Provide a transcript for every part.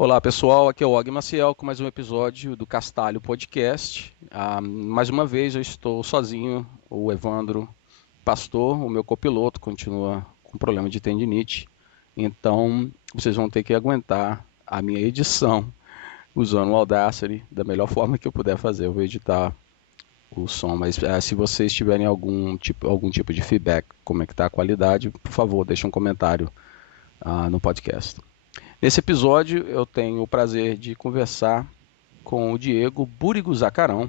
Olá pessoal, aqui é o Og Maciel com mais um episódio do Castalho Podcast. Mais uma vez eu estou sozinho, o Evandro Pastor, o meu copiloto, continua com problema de tendinite. Então vocês vão ter que aguentar a minha edição usando o Audacity da melhor forma que eu puder fazer. Eu vou editar o som, mas se vocês tiverem algum tipo de feedback, como é que está a qualidade, por favor, deixe um comentário no podcast. Nesse episódio eu tenho o prazer de conversar com o Diego Búrigo Zacarão,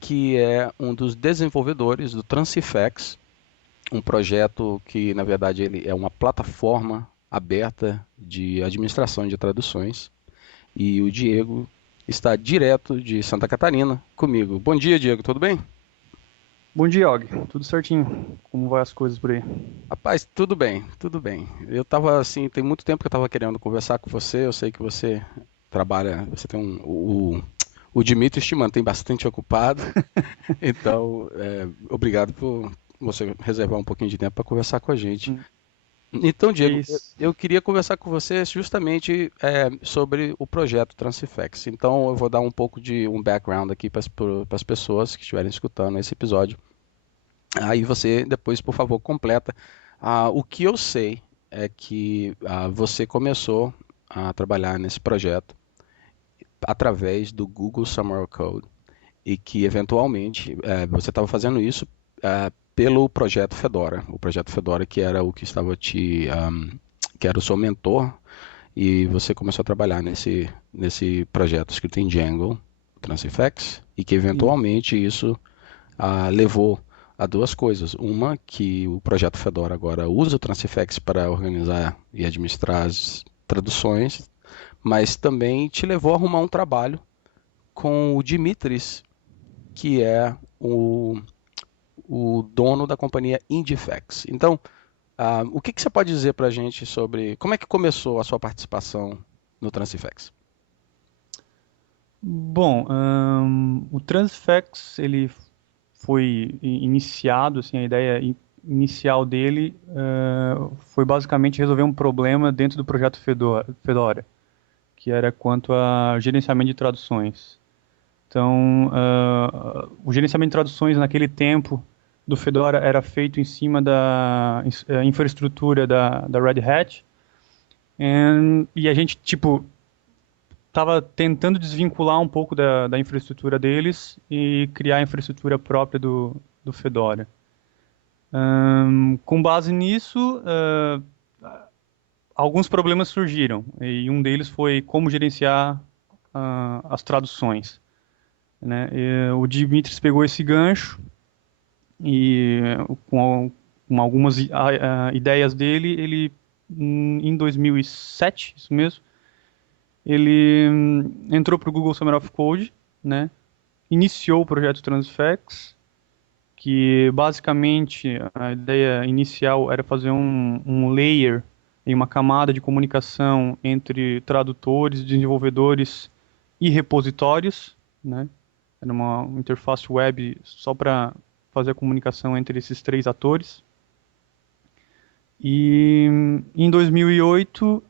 que é um dos desenvolvedores do Transifex, um projeto que na verdade ele é uma plataforma aberta de administração de traduções. E o Diego está direto de Santa Catarina comigo. Bom dia, Diego, tudo bem? Bom dia, Og. Tudo certinho? Como vai as coisas por aí? Rapaz, tudo bem, tudo bem. Eu estava assim, tem muito tempo que eu estava querendo conversar com você. Eu sei que você trabalha, você tem o Dimitri te mantém bastante ocupado. Então, obrigado por você reservar um pouquinho de tempo para conversar com a gente. Hum, Então, Que Diego, eu isso? eu queria conversar com você justamente sobre o projeto Transifex. Então, eu vou dar um pouco de um background aqui para as pessoas que estiverem escutando esse episódio. Aí você depois, por favor, completa. O que eu sei é que você começou a trabalhar nesse projeto através do Google Summer Code e que eventualmente você estava fazendo isso pelo projeto Fedora, o projeto Fedora que era o que estava que era o seu mentor, e você começou a trabalhar nesse projeto escrito em Django, Transifex, e que Isso. eventualmente isso levou a duas coisas. Uma, que o projeto Fedora agora usa o Transifex para organizar e administrar as traduções, mas também te levou a arrumar um trabalho com o Dimitris, que é o dono da companhia Indifex. Então, o que você pode dizer para a gente sobre como é que começou a sua participação no Transifex? Bom, o Transfex, ele foi iniciado, assim, a ideia inicial dele foi basicamente resolver um problema dentro do projeto Fedora, que era quanto a gerenciamento de traduções. Então, o gerenciamento de traduções naquele tempo do Fedora era feito em cima da infraestrutura da Red Hat. E a gente, tipo, tava tentando desvincular um pouco da infraestrutura deles e criar a infraestrutura própria do Fedora. Com base nisso, alguns problemas surgiram, e um deles foi como gerenciar as traduções, né? O Dimitris pegou esse gancho e com algumas ideias dele, ele em 2007, isso mesmo, ele entrou para o Google Summer of Code, né? Iniciou o projeto Transifex, que basicamente a ideia inicial era fazer um layer em uma camada de comunicação entre tradutores, desenvolvedores e repositórios, né? Era uma interface web só para fazer a comunicação entre esses três atores. E em 2008,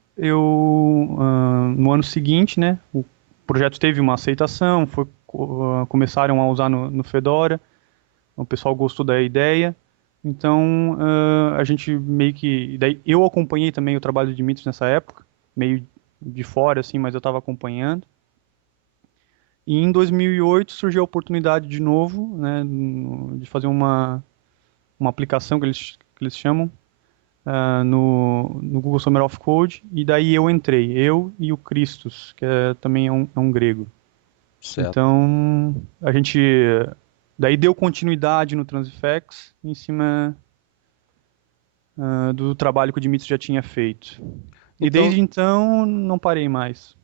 no ano seguinte, né, o projeto teve uma aceitação, começaram a usar no Fedora, o pessoal gostou da ideia, então a gente meio que, daí eu acompanhei também o trabalho de Dimitris nessa época, meio de fora assim, mas eu estava acompanhando. E em 2008 surgiu a oportunidade de novo, né, de fazer uma aplicação que eles chamam no Google Summer of Code, e daí eu entrei, eu e o Christos, que também é um grego. Certo. Então, a gente daí deu continuidade no Transifex em cima do trabalho que o Dimitri já tinha feito. E Então, desde então, não parei mais.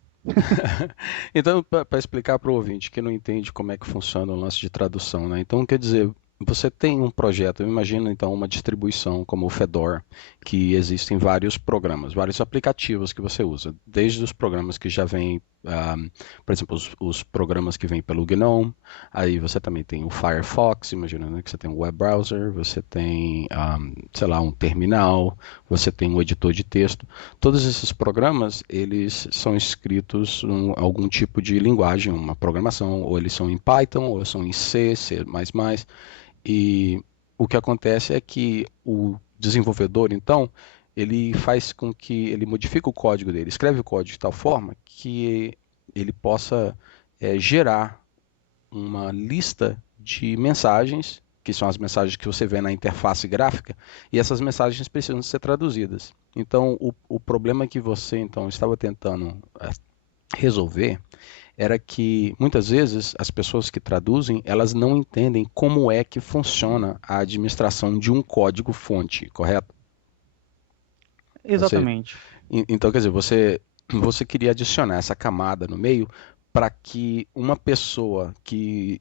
então para explicar para o ouvinte que não entende como é que funciona o lance de tradução, né? Então, quer dizer, você tem um projeto, eu imagino então uma distribuição como o Fedora, que existem vários programas, vários aplicativos que você usa, desde os programas que já vêm, por exemplo, os programas que vêm pelo GNOME, aí você também tem o Firefox, imagina, né, que você tem um web browser, você tem, sei lá, um terminal, você tem um editor de texto. Todos esses programas, eles são escritos em algum tipo de linguagem, uma programação, ou eles são em Python, ou são em C, C++. E o que acontece é que o desenvolvedor, então, ele faz com que ele modifique o código dele, escreve o código de tal forma que ele possa gerar uma lista de mensagens, que são as mensagens que você vê na interface gráfica, e essas mensagens precisam ser traduzidas. Então, o problema que você então estava tentando resolver era que muitas vezes as pessoas que traduzem, elas não entendem como é que funciona a administração de um código-fonte, correto? Você, Exatamente. então, quer dizer, você queria adicionar essa camada no meio para que uma pessoa que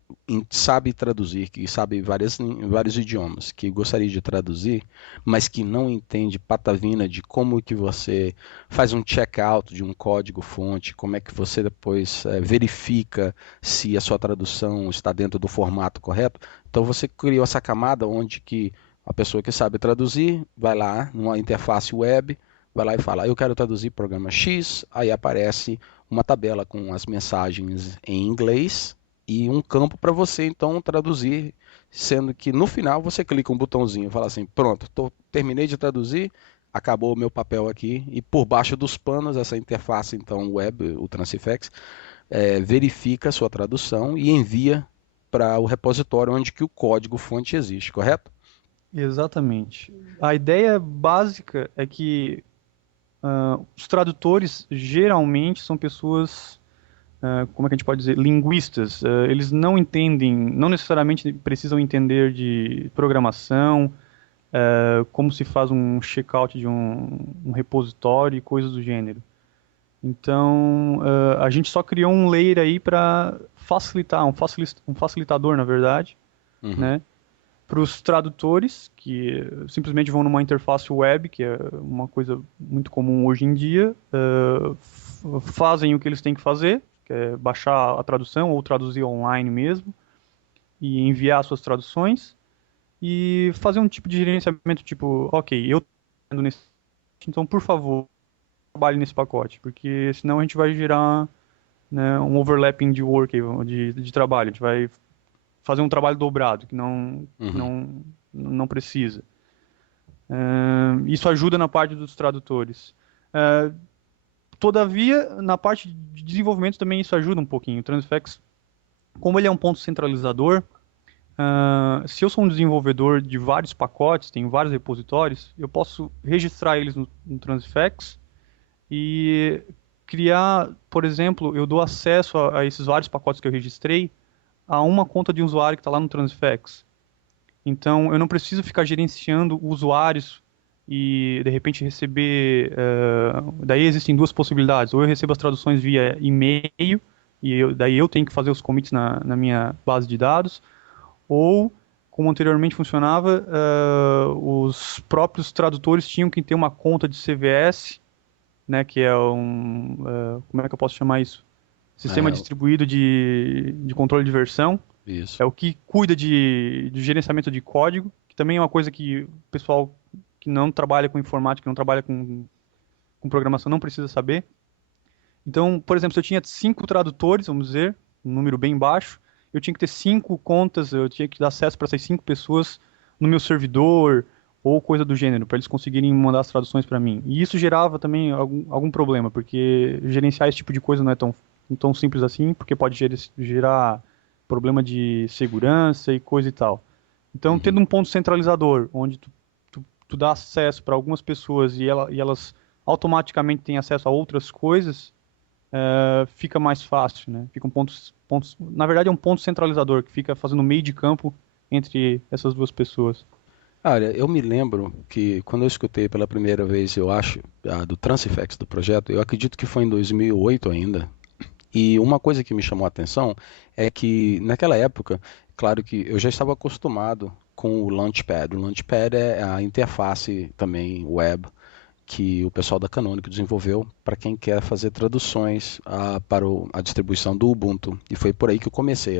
sabe traduzir, que sabe vários idiomas, que gostaria de traduzir, mas que não entende patavina de como que você faz um check-out de um código-fonte, como é que você depois verifica se a sua tradução está dentro do formato correto. Então você criou essa camada onde que a pessoa que sabe traduzir vai lá numa interface web, vai lá e fala, eu quero traduzir programa X, aí aparece uma tabela com as mensagens em inglês e um campo para você então traduzir, sendo que no final você clica um botãozinho e fala assim, pronto, terminei de traduzir, acabou o meu papel aqui e por baixo dos panos essa interface então web, o Transifex, verifica a sua tradução e envia para o repositório onde que o código fonte existe, correto? Exatamente. A ideia básica é que os tradutores geralmente são pessoas, como é que a gente pode dizer, linguistas. Eles não entendem, não necessariamente precisam entender de programação, como se faz um checkout de um repositório e coisas do gênero. Então, a gente só criou um layer aí para facilitar, um facilitador, na verdade, Uhum. né? Para os tradutores, que simplesmente vão numa interface web, que é uma coisa muito comum hoje em dia, fazem o que eles têm que fazer, que é baixar a tradução ou traduzir online mesmo, e enviar suas traduções, e fazer um tipo de gerenciamento, tipo, ok, eu estou nesse, então por favor, trabalhe nesse pacote, porque senão a gente vai gerar, né, um overlapping de work, de trabalho, a gente vai fazer um trabalho dobrado, que Uhum. não precisa. Isso ajuda na parte dos tradutores. Todavia, na parte de desenvolvimento também isso ajuda um pouquinho. O Transifex, como ele é um ponto centralizador, se eu sou um desenvolvedor de vários pacotes, tenho vários repositórios, eu posso registrar eles no Transifex e criar, por exemplo, eu dou acesso a esses vários pacotes que eu registrei a uma conta de usuário que está lá no Transifex. Então, eu não preciso ficar gerenciando usuários e, de repente, receber. Daí existem duas possibilidades. Ou eu recebo as traduções via e-mail, e daí eu tenho que fazer os commits na minha base de dados. Ou, como anteriormente funcionava, os próprios tradutores tinham que ter uma conta de CVS, né, que é como é que eu posso chamar isso? Sistema É, distribuído de controle de versão. isso. É o que cuida de gerenciamento de código, que também é uma coisa que o pessoal que não trabalha com informática, que não trabalha com programação, não precisa saber. Então, por exemplo, se eu tinha 5 tradutores, vamos dizer, um número bem baixo, eu tinha que ter 5 contas, eu tinha que dar acesso para essas 5 pessoas no meu servidor ou coisa do gênero, para eles conseguirem mandar as traduções para mim. E isso gerava também algum problema, porque gerenciar esse tipo de coisa não é tão simples assim, porque pode gerar problema de segurança e coisa e tal. Então, Uhum. tendo um ponto centralizador, onde tu dá acesso para algumas pessoas e elas automaticamente têm acesso a outras coisas, fica mais fácil, né? Fica na verdade é um ponto centralizador que fica fazendo meio de campo entre essas duas pessoas. Olha, eu me lembro que quando eu escutei pela primeira vez, eu acho, do Transifex do projeto, eu acredito que foi em 2008 ainda. E uma coisa que me chamou a atenção é que naquela época Claro que eu já estava acostumado com o Launchpad. O Launchpad é a interface também web que o pessoal da Canonical desenvolveu para quem quer fazer traduções para a distribuição do Ubuntu. E foi por aí que eu comecei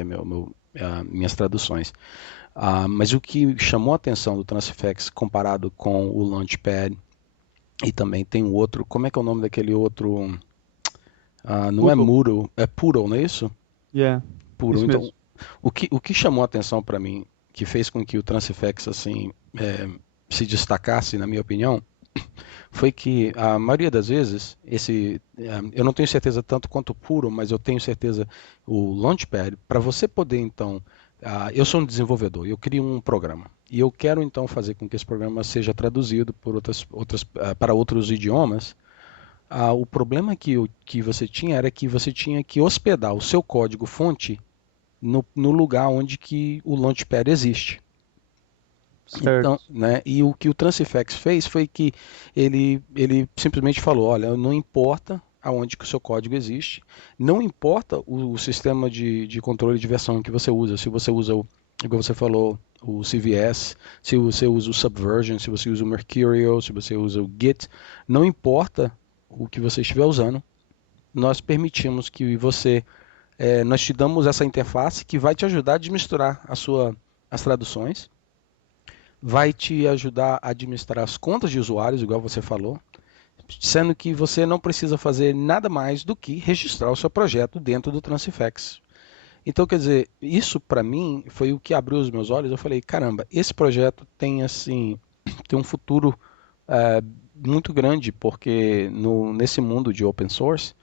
minhas traduções. Mas o que chamou a atenção do Transifex comparado com o Launchpad, e também tem um outro, como é que é o nome daquele outro? Não é Poodle. Moodle, é Poodle, não é isso? Yeah, Poodle. isso Então, mesmo. o que chamou a atenção para mim, que fez com que o Transifex assim, se destacasse, na minha opinião, foi que a maioria das vezes, eu não tenho certeza tanto quanto o Poodle, mas eu tenho certeza o Launchpad, para você poder então, eu sou um desenvolvedor, eu crio um programa e eu quero então fazer com que esse programa seja traduzido para outros idiomas. O problema que você tinha era que você tinha que hospedar o seu código-fonte no lugar onde que o Launchpad existe. Então, Certo. né, e o que o Transifex fez foi que ele simplesmente falou, olha, não importa aonde que o seu código existe, não importa o sistema de controle de versão que você usa, se você usa igual você falou, o CVS, se você usa o Subversion, se você usa o Mercurial, se você usa o Git, não importa o que você estiver usando, nós permitimos que nós te damos essa interface que vai te ajudar a administrar as traduções, vai te ajudar a administrar as contas de usuários, igual você falou, sendo que você não precisa fazer nada mais do que registrar o seu projeto dentro do Transifex. Então, quer dizer, isso para mim foi o que abriu os meus olhos. Eu falei, caramba, esse projeto tem assim, tem um futuro é, muito grande, porque nesse mundo de open source,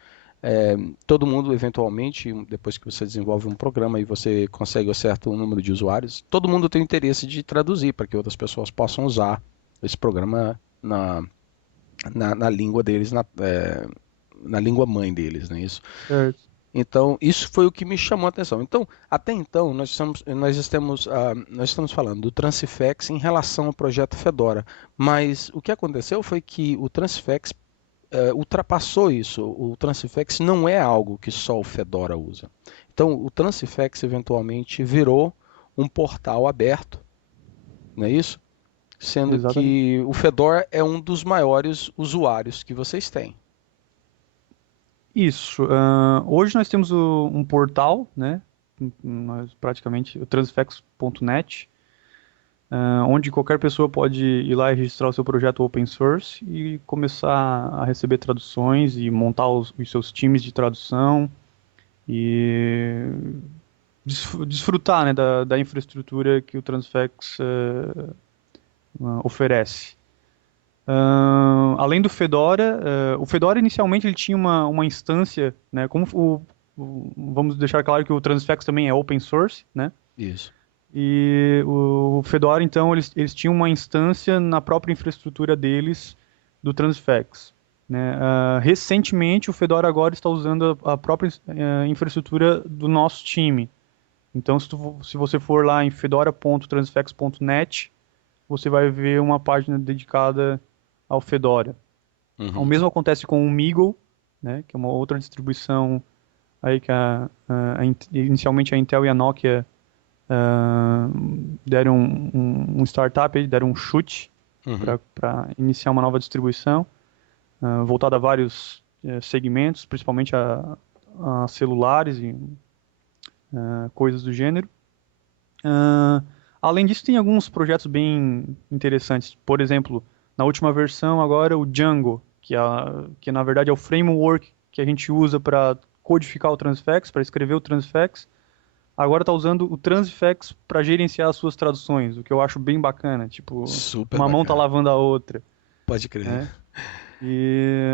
é, todo mundo, eventualmente, depois que você desenvolve um programa e você consegue um certo número de usuários, todo mundo tem interesse de traduzir para que outras pessoas possam usar esse programa na língua deles, na língua mãe deles, não é isso? Certo. Então, isso foi o que me chamou a atenção. Então, até então, nós estamos falando do Transifex em relação ao projeto Fedora, mas o que aconteceu foi que o Transifex ultrapassou isso. O Transifex não é algo que só o Fedora usa. Então, o Transifex eventualmente virou um portal aberto, não é isso? Sendo Exatamente. que o Fedora é um dos maiores usuários que vocês têm. Isso. Hoje nós temos um portal, né? Nós praticamente o transifex.net, onde qualquer pessoa pode ir lá e registrar o seu projeto open source e começar a receber traduções e montar os seus times de tradução e desfrutar, né, da infraestrutura que o Transifex oferece. Além do Fedora, o Fedora inicialmente ele tinha uma instância, né, como vamos deixar claro que o Transifex também é open source, né? Isso. E o Fedora, então, eles tinham uma instância na própria infraestrutura deles do Transifex, né? Recentemente, o Fedora agora está usando a própria infraestrutura do nosso time. Então, se você for lá em fedora.transifex.net, você vai ver uma página dedicada ao Fedora. O Uhum. mesmo acontece com o Meagle, né, que é uma outra distribuição aí que inicialmente a Intel e a Nokia deram um startup, deram um chute Uhum. para iniciar uma nova distribuição, voltada a vários segmentos, principalmente a celulares e coisas do gênero. Além disso, tem alguns projetos bem interessantes. Por exemplo, na última versão agora o Django, que na verdade é o framework que a gente usa para codificar o Transifex, para escrever o Transifex. Agora está usando o Transifex para gerenciar as suas traduções, o que eu acho bem bacana. Tipo, Super uma mão tá bacana. lavando a outra, Pode crer. né? E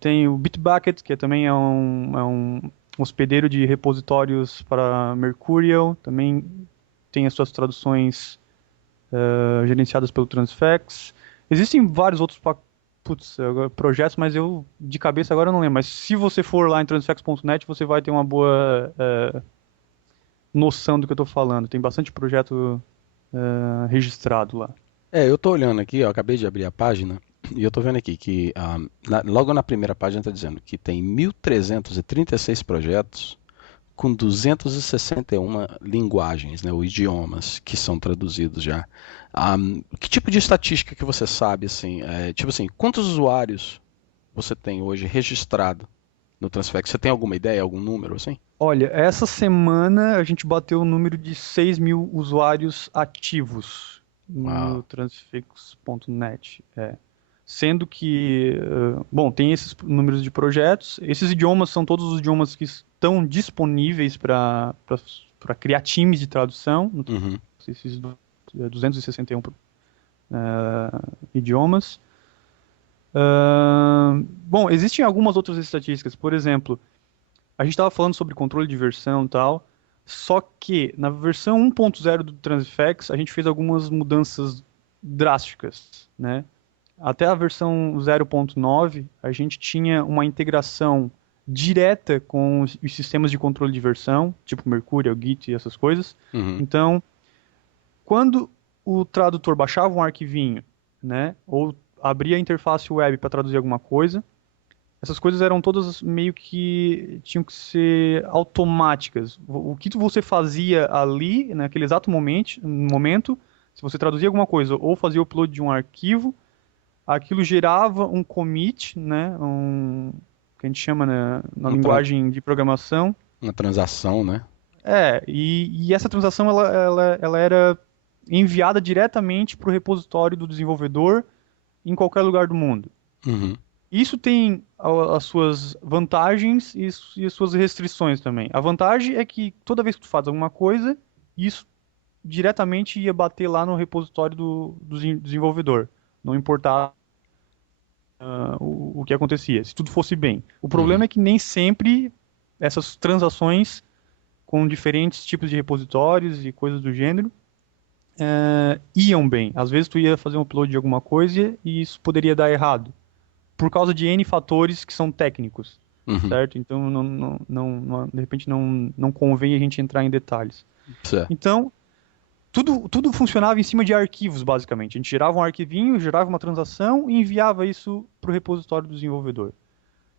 tem o Bitbucket, que também é um hospedeiro de repositórios para Mercurial, também tem as suas traduções gerenciadas pelo Transifex. Existem vários outros projetos, mas eu de cabeça agora não lembro. Mas se você for lá em transifex.net, você vai ter uma boa noção do que eu estou falando. Tem bastante projeto registrado lá. Eu tô olhando aqui, ó, acabei de abrir a página e eu tô vendo aqui que logo na primeira página está dizendo que tem 1.336 projetos com 261 linguagens, né, ou idiomas que são traduzidos já. Que tipo de estatística que você sabe, assim, tipo assim, quantos usuários você tem hoje registrado no Transfex? Você tem alguma ideia, algum número, assim? Olha, essa semana a gente bateu o número de 6 mil usuários ativos no Uau. transfix.net. Sendo que, bom, tem esses números de projetos. Esses idiomas são todos os idiomas que estão disponíveis para criar times de tradução. Uhum. Esses 261 idiomas. Bom, existem algumas outras estatísticas. Por exemplo, a gente estava falando sobre controle de versão e tal, só que na versão 1.0 do Transifex a gente fez algumas mudanças drásticas, né? Até a versão 0.9 a gente tinha uma integração direta com os sistemas de controle de versão, tipo Mercurial, Git e essas coisas. Uhum. Então, quando o tradutor baixava um arquivinho, né, ou abria a interface web para traduzir alguma coisa, essas coisas eram todas meio que tinham que ser automáticas. O que você fazia ali, naquele exato momento, se você traduzia alguma coisa ou fazia o upload de um arquivo, aquilo gerava um commit, né, que a gente chama na Uma, tran- linguagem de programação. uma transação, né? E essa transação ela era enviada diretamente para o repositório do desenvolvedor em qualquer lugar do mundo. Uhum. Isso tem as suas vantagens e as suas restrições também. A vantagem é que toda vez que tu faz alguma coisa, isso diretamente ia bater lá no repositório do desenvolvedor, não importar o que acontecia, se tudo fosse bem. O Uhum. problema é que nem sempre essas transações com diferentes tipos de repositórios e coisas do gênero iam bem. Às vezes tu ia fazer um upload de alguma coisa e isso poderia dar errado por causa de N fatores que são técnicos, Uhum. certo? Então, de repente, não convém a gente entrar em detalhes. Certo. Então, tudo funcionava em cima de arquivos, basicamente. A gente gerava um arquivinho, gerava uma transação e enviava isso para o repositório do desenvolvedor.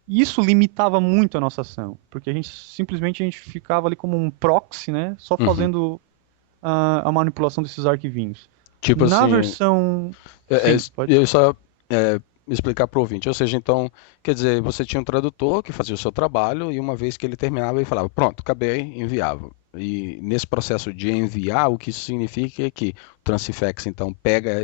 E isso limitava muito a nossa ação, porque a gente ficava ali como um proxy, né? Só Uhum. fazendo a manipulação desses arquivinhos. Tipo Na assim, versão... é, é, Sim, pode. eu só explicar para o ouvinte. Ou seja, então, quer dizer, você tinha um tradutor que fazia o seu trabalho e uma vez que ele terminava, ele falava, pronto, acabei, enviava. E nesse processo de enviar, o que isso significa é que o Transifex, então, pega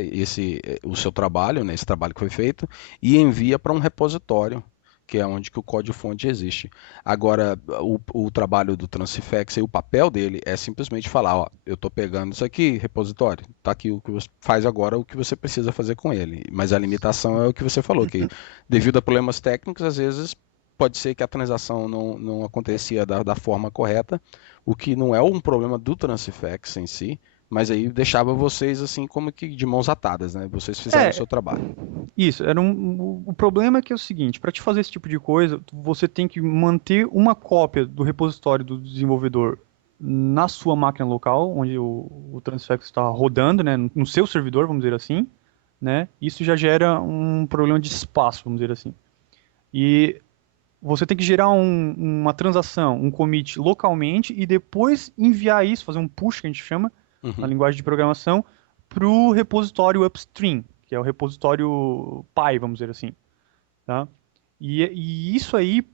o seu trabalho, né, esse trabalho que foi feito, e envia para um repositório, que é onde que o código-fonte existe. Agora, o trabalho do Transifex e o papel dele é simplesmente falar, ó, eu estou pegando isso aqui, repositório, está aqui o que você faz agora, o que você precisa fazer com ele. Mas a limitação é o que você falou, que devido a problemas técnicos, às vezes pode ser que a transação não acontecia da forma correta, o que não é um problema do Transifex em si, mas aí deixava vocês assim como que de mãos atadas, né? Vocês fizeram o seu É, trabalho. isso, o problema é que é o seguinte, para te fazer esse tipo de coisa, você tem que manter uma cópia do repositório do desenvolvedor na sua máquina local, onde o Transfex está rodando, né, no seu servidor, vamos dizer assim, né? Isso já gera um problema de espaço, vamos dizer assim. E você tem que gerar uma transação, um commit localmente e depois enviar isso, fazer um push, que a gente chama, na Uhum. linguagem de programação, para o repositório upstream, que é o repositório pai, vamos dizer assim, tá? E isso aí,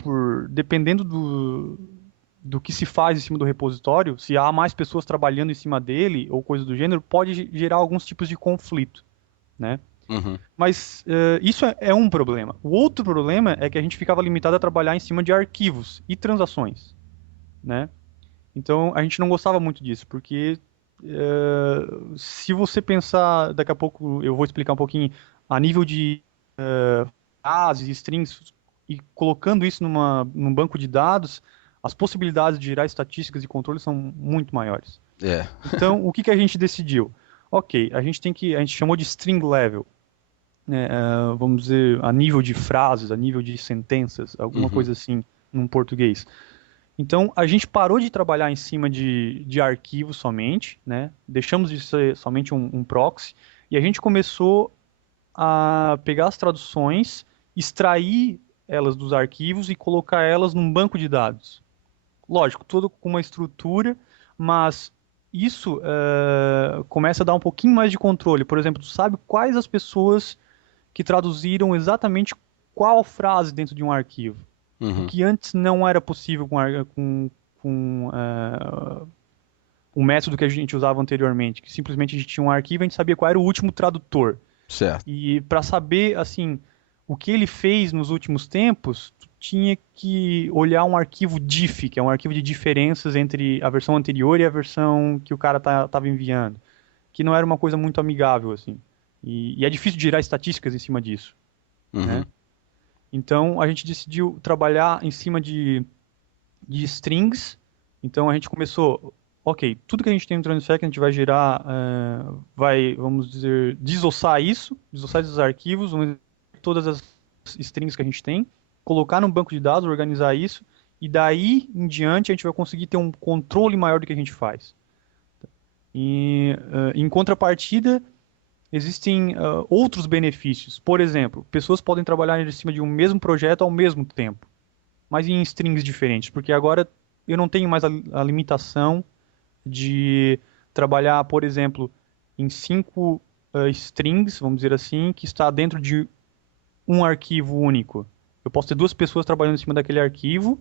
dependendo do que se faz em cima do repositório, se há mais pessoas trabalhando em cima dele ou coisa do gênero, pode gerar alguns tipos de conflito, né? Uhum. Mas isso é um problema. O outro problema é que a gente ficava limitado a trabalhar em cima de arquivos e transações, né? Então a gente não gostava muito disso, porque se você pensar, daqui a pouco eu vou explicar um pouquinho a nível de frases, strings, e colocando isso num banco de dados, as possibilidades de gerar estatísticas e controle são muito maiores. É. Então, o que que a gente decidiu? Ok, a gente chamou de string level, né, vamos dizer, a nível de frases, a nível de sentenças, alguma Uhum. coisa assim, num português. Então, a gente parou de trabalhar em cima de arquivos somente, né? Deixamos de ser somente um proxy, e a gente começou a pegar as traduções, extrair elas dos arquivos e colocar elas num banco de dados. lógico, tudo com uma estrutura, mas isso começa a dar um pouquinho mais de controle. Por exemplo, tu sabe quais as pessoas que traduziram exatamente qual frase dentro de um arquivo. O Uhum. que antes não era possível com o método que a gente usava anteriormente, que simplesmente a gente tinha um arquivo e a gente sabia qual era o último tradutor. Certo. E para saber, assim, o que ele fez nos últimos tempos, tu tinha que olhar um arquivo diff, que é um arquivo de diferenças entre a versão anterior e a versão que o cara tava enviando, que não era uma coisa muito amigável, assim. E é difícil de gerar estatísticas em cima disso, né? Uhum. Então a gente decidiu trabalhar em cima de strings. Então a gente começou, ok, tudo que a gente tem no Transfect a gente vai gerar, vamos dizer, desossar esses arquivos, vamos todas as strings que a gente tem, colocar num banco de dados, organizar isso, e daí em diante a gente vai conseguir ter um controle maior do que a gente faz. E em contrapartida, existem outros benefícios. Por exemplo, pessoas podem trabalhar em cima de um mesmo projeto ao mesmo tempo, mas em strings diferentes, porque agora eu não tenho mais a limitação de trabalhar, por exemplo, em 5 strings, vamos dizer assim, que está dentro de um arquivo único. Eu posso ter duas pessoas trabalhando em cima daquele arquivo.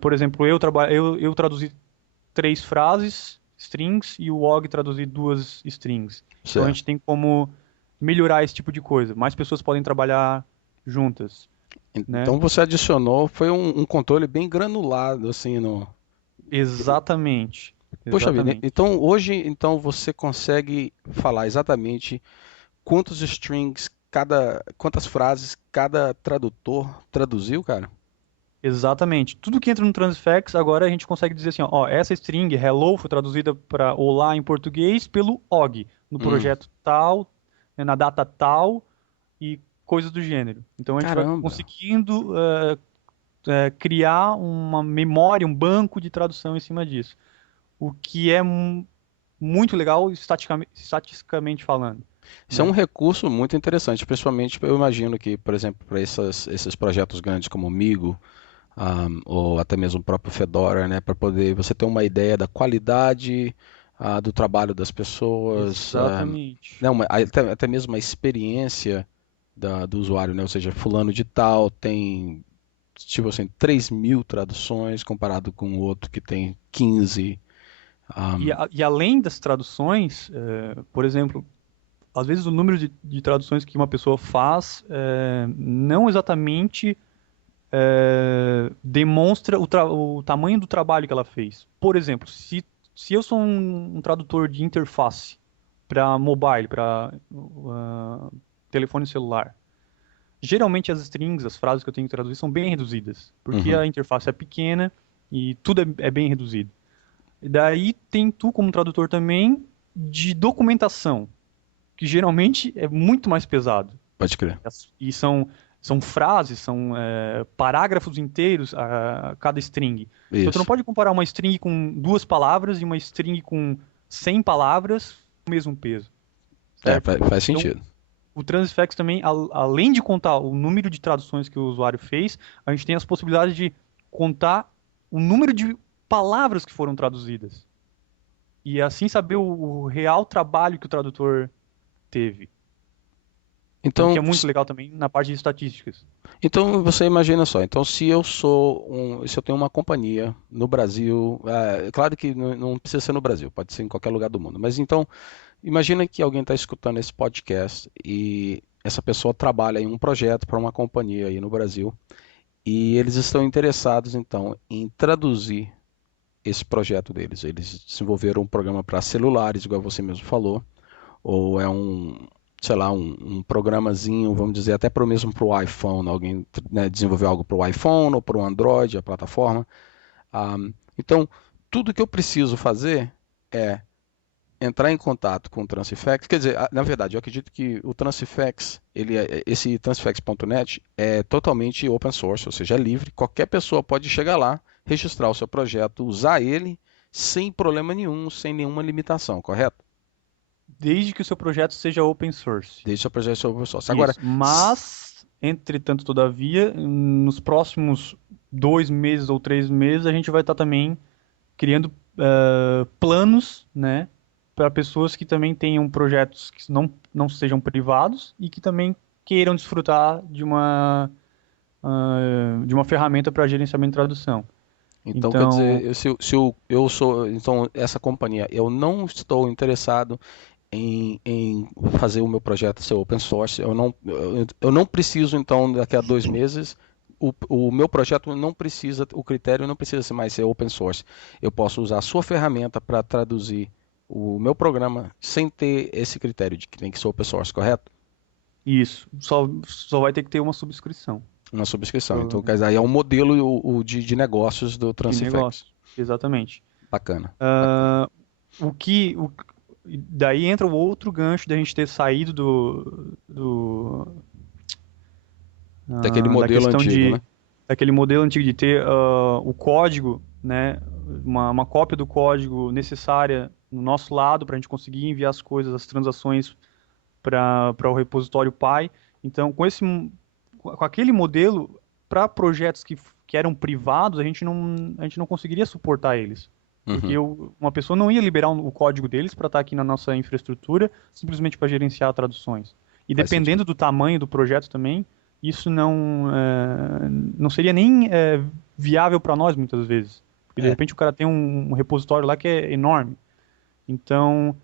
Por exemplo, eu traduzi 3 frases, strings, e o Og traduzir 2 strings. Então a Certo. gente tem como melhorar esse tipo de coisa. Mais pessoas podem trabalhar juntas, né? Então você adicionou, foi um controle bem granulado, assim, no... Exatamente. Poxa vida, Exatamente. então hoje então você consegue falar exatamente quantos strings quantas frases cada tradutor traduziu, cara? Exatamente. Tudo que entra no Transifex, agora a gente consegue dizer assim, ó, essa string hello foi traduzida para olá em português pelo Og, no Hum, projeto tal, né, na data tal e coisas do gênero. Então a gente vai caramba. conseguindo criar uma memória, um banco de tradução em cima disso. O que é muito legal estatisticamente falando, Isso é um né? recurso muito interessante, principalmente eu imagino que, por exemplo, para esses projetos grandes como o Migo, ou até mesmo o próprio Fedora, né, para poder você ter uma ideia da qualidade do trabalho das pessoas, Exatamente. não, até mesmo a experiência do usuário, né, ou seja, fulano de tal tem tipo assim 3.000 traduções comparado com o outro que tem 15. Um, E além das traduções, por exemplo, às vezes o número de traduções que uma pessoa faz não exatamente demonstra o tamanho do trabalho que ela fez. Por exemplo, se eu sou um tradutor de interface para mobile, para telefone celular, geralmente as strings, as frases que eu tenho que traduzir são bem reduzidas, porque uhum. a interface é pequena e tudo é bem reduzido. E daí tem tu como tradutor também de documentação, que geralmente é muito mais pesado. Pode crer. E são frases, são parágrafos inteiros a cada string. Então tu não Isso. pode comparar uma string com 2 palavras e uma string com 100 palavras com o mesmo peso, É, certo? faz Então sentido. o Transifex também, além de contar o número de traduções que o usuário fez, a gente tem as possibilidades de contar o número de palavras que foram traduzidas. E assim saber o real trabalho que o tradutor teve. O que Então, é muito legal também na parte de estatísticas. Então você imagina só, então se eu tenho uma companhia no Brasil, claro que não precisa ser no Brasil, pode ser em qualquer lugar do mundo, mas então imagina que alguém está escutando esse podcast e essa pessoa trabalha em um projeto para uma companhia aí no Brasil e eles estão interessados então em traduzir esse projeto deles. Eles desenvolveram um programa para celulares, igual você mesmo falou, ou é sei lá, um programazinho, vamos dizer, até para mesmo para o iPhone, alguém, né, desenvolveu algo para o iPhone ou para o Android, a plataforma. Ah, então, tudo que eu preciso fazer é entrar em contato com o Transifex, quer dizer, na verdade, eu acredito que o Transifex, esse transifex.net é totalmente open source, ou seja, é livre, qualquer pessoa pode chegar lá, registrar o seu projeto, usar ele sem problema nenhum, sem nenhuma limitação, correto? Desde que o seu projeto seja open source. Desde o seu projeto ser open source. Agora, Isso. Mas, entretanto, todavia, nos próximos 2 meses ou 3 meses, a gente vai estar também criando planos, né, para pessoas que também tenham projetos que não sejam privados e que também queiram desfrutar de uma ferramenta para gerenciamento e tradução. Então, quer Então, dizer, eu sou, então, essa companhia, eu não estou interessado em fazer o meu projeto ser open source. Eu não preciso, então, daqui a 2 meses, o meu projeto não precisa, o critério não precisa ser mais ser open source. Eu posso usar a sua ferramenta para traduzir o meu programa sem ter esse critério de que tem que ser open source, correto? isso, só vai ter que ter uma subscrição Uma subscrição. Então, pro- quer dizer, aí é um modelo de negócios do de Transifex. negócio. Exatamente. Bacana, bacana. Ah, o que, o, daí entra o outro gancho da gente ter saído Daquele da modelo questão antigo, né? daquele modelo antigo de ter o código, né, uma cópia do código necessária no nosso lado para a gente conseguir enviar as coisas, as transações para o repositório Pi. Então, com aquele modelo, para projetos que eram privados, a gente não conseguiria suportar eles. Porque Uhum. uma pessoa não ia liberar o código deles para estar aqui na nossa infraestrutura, simplesmente para gerenciar traduções. E Faz sentido. dependendo do tamanho do projeto também, isso não seria nem viável para nós muitas vezes. Porque de É. repente o cara tem um repositório lá que é enorme. Então,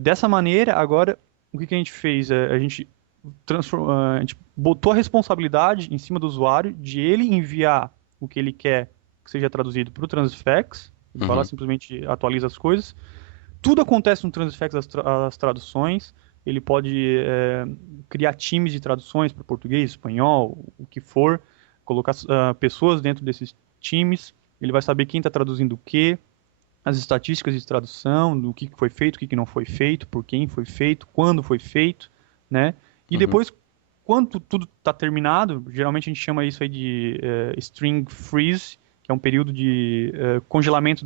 dessa maneira, agora, o que que a gente fez? A gente botou a responsabilidade em cima do usuário de ele enviar o que ele quer que seja traduzido para o Transifex. Ele vai lá, Uhum. simplesmente atualiza as coisas. Tudo acontece no Transifex, as traduções. Ele pode criar times de traduções para português, espanhol, o que for, colocar pessoas dentro desses times. Ele vai saber quem está traduzindo o quê, as estatísticas de tradução, do que foi feito, o que não foi feito, por quem foi feito, quando foi feito, né? E Uhum. depois, quando tudo está terminado, geralmente a gente chama isso aí de string freeze, que é um período de congelamento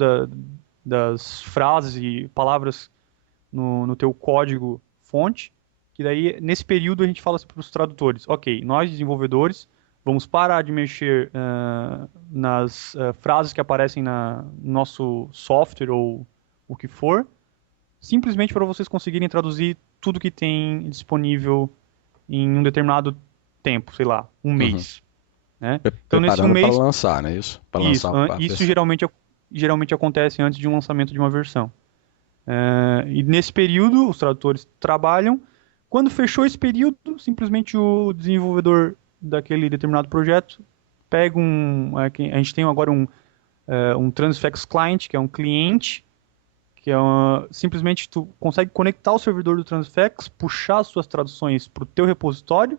das frases e palavras no teu código fonte, que daí, nesse período, a gente fala para os tradutores, ok, nós desenvolvedores vamos parar de mexer nas frases que aparecem no nosso software ou o que for, simplesmente para vocês conseguirem traduzir tudo que tem disponível em um determinado tempo, sei lá, um Uhum. mês, né? Então, nesse um Preparando para mês, lançar, né? Isso, para isso, lançar a isso versão. geralmente acontece antes de um lançamento de uma versão. E nesse período, os tradutores trabalham. Quando fechou esse período, simplesmente o desenvolvedor daquele determinado projeto pega a gente tem agora um Transifex Client, que é um cliente, que simplesmente tu consegue conectar o servidor do Transifex, puxar as suas traduções para o teu repositório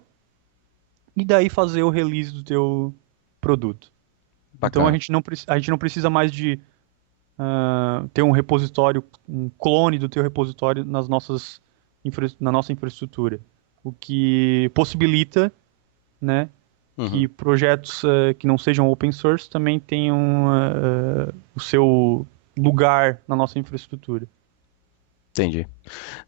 e daí fazer o release do teu produto. Então Bacana. a gente não precisa mais de ter um repositório, um clone do teu repositório na nossa infraestrutura, o que possibilita, né, Uhum. que projetos que não sejam open source também tenham o seu lugar na nossa infraestrutura. Entendi.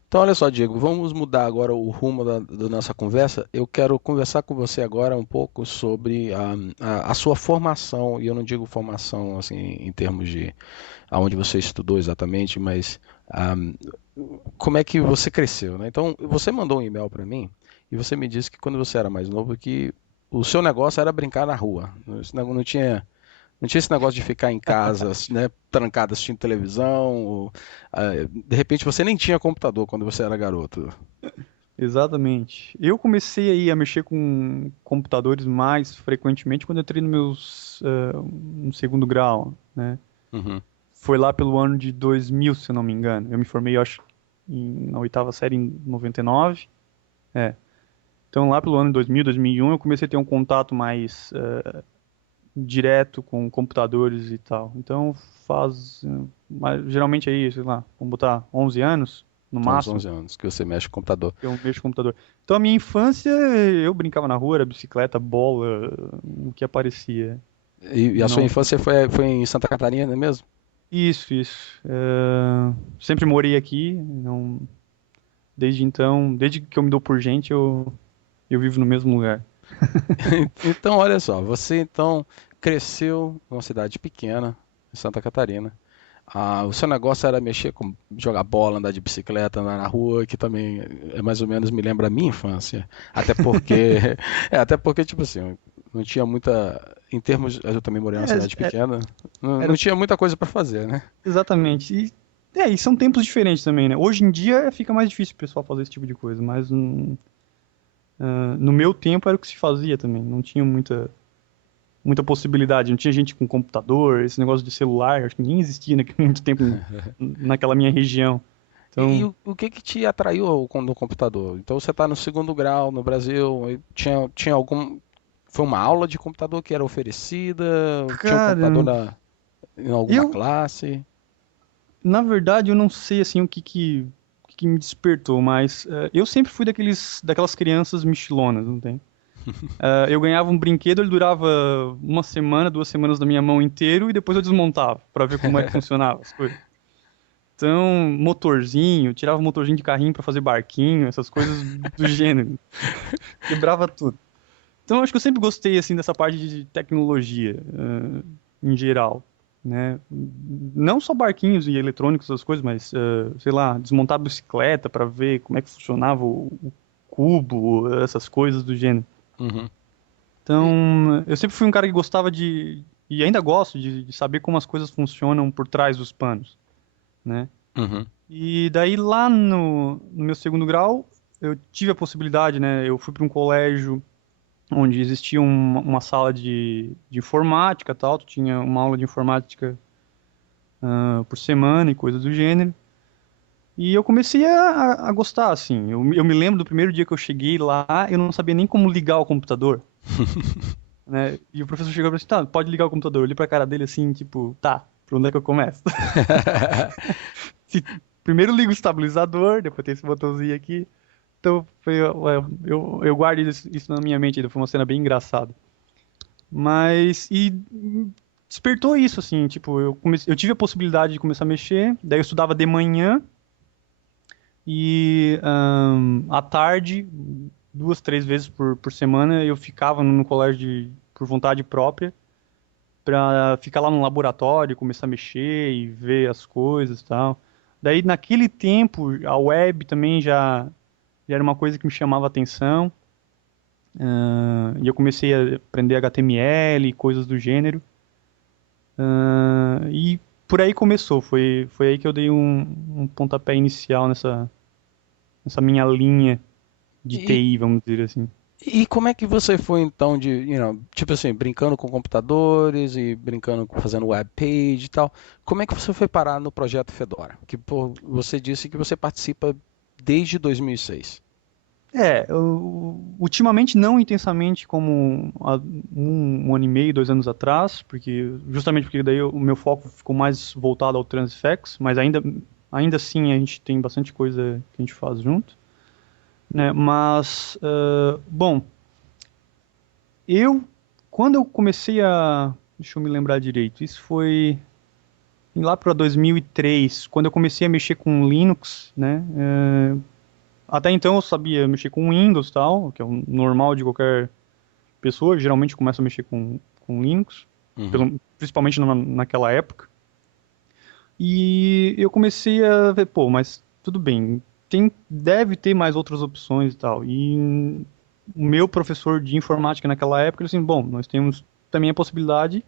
Então, olha só, Diego, vamos mudar agora o rumo da nossa conversa. Eu quero conversar com você agora um pouco sobre a sua formação, e eu não digo formação assim em termos de aonde você estudou exatamente, mas ah, como é que você cresceu, né? Então, você mandou um e-mail para mim e você me disse que quando você era mais novo que o seu negócio era brincar na rua. Não tinha esse negócio de ficar em casa, né, trancado assistindo televisão. De repente você nem tinha computador quando você era garoto. Exatamente. Eu comecei aí a mexer com computadores mais frequentemente quando eu entrei no segundo grau, né? Uhum. Foi lá pelo ano de 2000, se eu não me engano. Eu me formei, eu acho, na oitava série em 99. É. Então, lá pelo ano 2000, 2001, eu comecei a ter um contato mais direto com computadores e tal. Então, geralmente aí, sei lá, vamos botar 11 anos, no São uns máximo, 11 anos que você mexe com computador. que eu mexo com computador. Então, a minha infância, eu brincava na rua, era bicicleta, bola, o que aparecia. E a sua Não. infância foi em Santa Catarina, não é mesmo? Isso, isso. Sempre morei aqui, não. Desde então, desde que eu me dou por gente, eu vivo no mesmo lugar. Então, olha só, você então cresceu numa cidade pequena, em Santa Catarina. O seu negócio era mexer com jogar bola, andar de bicicleta, andar na rua, que também mais ou menos me lembra a minha infância. Até porque, até porque tipo assim, não tinha muita, em termos, eu também morei numa cidade pequena, não Era tinha muita coisa para fazer, né? exatamente. E são tempos diferentes também, né? Hoje em dia fica mais difícil o pessoal fazer esse tipo de coisa, mas no meu tempo era o que se fazia também. Não tinha muita possibilidade. Não tinha gente com computador, esse negócio de celular, acho que nem existia naquele muito tempo naquela minha região. E Então, o que que te atraiu no computador? Então você está no segundo grau no Brasil, e tinha algum, foi uma aula de computador que era oferecida? Tinha um computador cara, em alguma eu, classe? na verdade, eu não sei assim o que me despertou, mas eu sempre fui daquelas crianças mexilonas, não tem? Eu ganhava um brinquedo, ele durava uma semana, 2 semanas na minha mão inteiro e depois eu desmontava pra ver como é que funcionava as coisas. Então, motorzinho, tirava o motorzinho de carrinho pra fazer barquinho, essas coisas do gênero. Quebrava tudo. Então, acho que eu sempre gostei, assim, dessa parte de tecnologia, em geral, né? Não só barquinhos e eletrônicos, essas coisas, mas, sei lá, desmontar a bicicleta pra ver como é que funcionava o cubo, essas coisas do gênero. Uhum. E- Então, eu sempre fui um cara que gostava e ainda gosto de saber como as coisas funcionam por trás dos panos, né? uhum. E daí lá no meu segundo grau, eu tive a possibilidade, né? Eu fui para um colégio onde existia uma sala de informática, tal. Tu tinha uma aula de informática por semana e coisas do gênero. E eu comecei a gostar, assim. Eu me lembro do primeiro dia que eu cheguei lá, eu não sabia nem como ligar o computador, né? E o professor chegou e falou assim, tá, pode ligar o computador. Eu olhei pra cara dele assim, tipo, tá, por onde é que eu começo? Se- Primeiro ligo o estabilizador, depois tem esse botãozinho aqui. Então, eu guardo isso na minha mente, ainda foi uma cena bem engraçada. Mas, despertou isso, assim, tipo, eu tive a possibilidade de começar a mexer, daí eu estudava de manhã e à tarde, 2, 3 vezes por semana, eu ficava no colégio por vontade própria, pra ficar lá no laboratório, começar a mexer e ver as coisas e tal. Daí, naquele tempo, a web também já era uma coisa que me chamava a atenção. E eu comecei a aprender HTML, coisas do gênero. E por aí começou. Foi aí que eu dei um pontapé inicial nessa minha linha de E, TI, vamos dizer assim. e como é que você foi então tipo assim, brincando com computadores e brincando fazendo web page e tal? Como é que você foi parar no projeto Fedora? Que pô, você disse que você participa desde 2006. Ultimamente não intensamente como há um ano e meio, 2 anos atrás, justamente porque daí o meu foco ficou mais voltado ao Transifex, mas ainda assim a gente tem bastante coisa que a gente faz junto, né? Mas, bom, eu, quando eu comecei deixa eu me lembrar direito, isso foi lá para 2003, quando eu comecei a mexer com Linux, né? Até então eu sabia mexer com Windows e tal, que é o normal de qualquer pessoa, geralmente começa a mexer com Linux, Uhum. principalmente naquela época. E eu comecei a ver, pô, mas tudo bem, deve ter mais outras opções e tal. E o meu professor de informática naquela época, ele assim, bom, nós temos também a possibilidade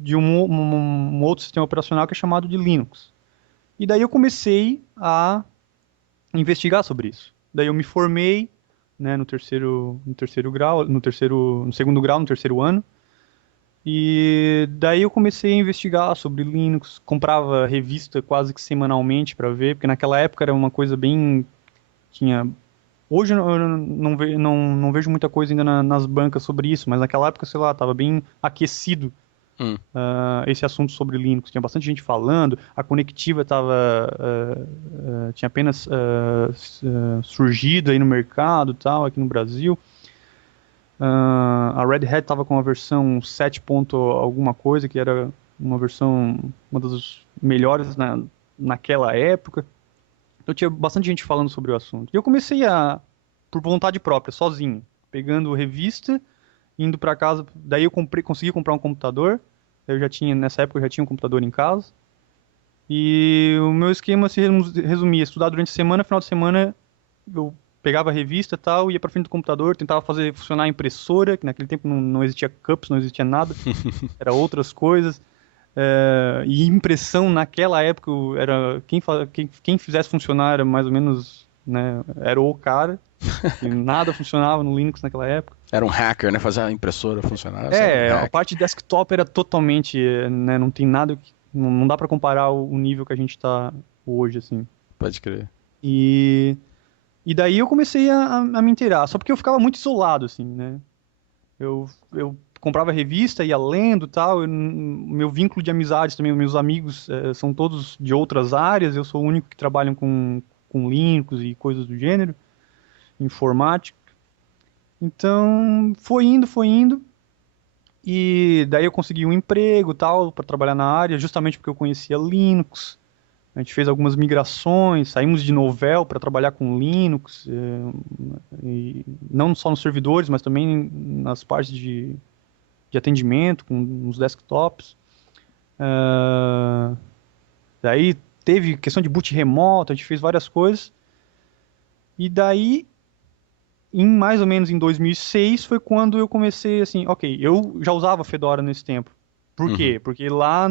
de um outro sistema operacional que é chamado de Linux. E daí eu comecei a investigar sobre isso. Daí eu me formei, né, no terceiro grau, no segundo grau, no terceiro ano. E daí eu comecei a investigar sobre Linux, comprava revista quase que semanalmente para ver, porque naquela época era uma coisa bem tinha hoje eu não vejo muita coisa ainda nas bancas sobre isso, mas naquela época, sei lá, tava bem aquecido Hum. esse assunto sobre Linux. Tinha bastante gente falando, a Conectiva tinha apenas surgido aí no mercado, tal, aqui no Brasil. A Red Hat estava com a versão 7 ponto alguma coisa, que era uma das melhores naquela época. Então tinha bastante gente falando sobre o assunto. E eu comecei por vontade própria, sozinho, pegando revista indo para casa, daí eu consegui comprar um computador. Nessa época eu já tinha um computador em casa. E o meu esquema se resumia: estudar durante a semana, final de semana eu pegava a revista e tal, ia para frente do computador, tentava fazer funcionar a impressora, que naquele tempo não existia cups, não existia nada, era outras coisas. E impressão naquela época era quem fizesse funcionar era mais ou menos, né, era o cara, e nada funcionava no Linux naquela época. Era um hacker, né? Fazer a impressora funcionar. Você era um A hacker. parte de desktop era totalmente, né, não tem nada, não dá para comparar o nível que a gente tá hoje, assim. Pode crer. E, e daí eu comecei a me inteirar, só porque eu ficava muito isolado, assim, né? Eu comprava revista, ia lendo e tal. Meu vínculo de amizades também, meus amigos são todos de outras áreas. Eu sou o único que trabalha com Linux e coisas do gênero, informática. Então, foi indo, foi indo. E daí eu consegui um emprego, tal, para trabalhar na área, justamente porque eu conhecia Linux. A gente fez algumas migrações, saímos de Novell para trabalhar com Linux, e não só nos servidores, mas também nas partes de atendimento, com os desktops. Daí teve questão de boot remoto, a gente fez várias coisas. E daí, mais ou menos em 2006, foi quando eu comecei assim, ok, eu já usava Fedora nesse tempo. Por Uhum. quê? Porque lá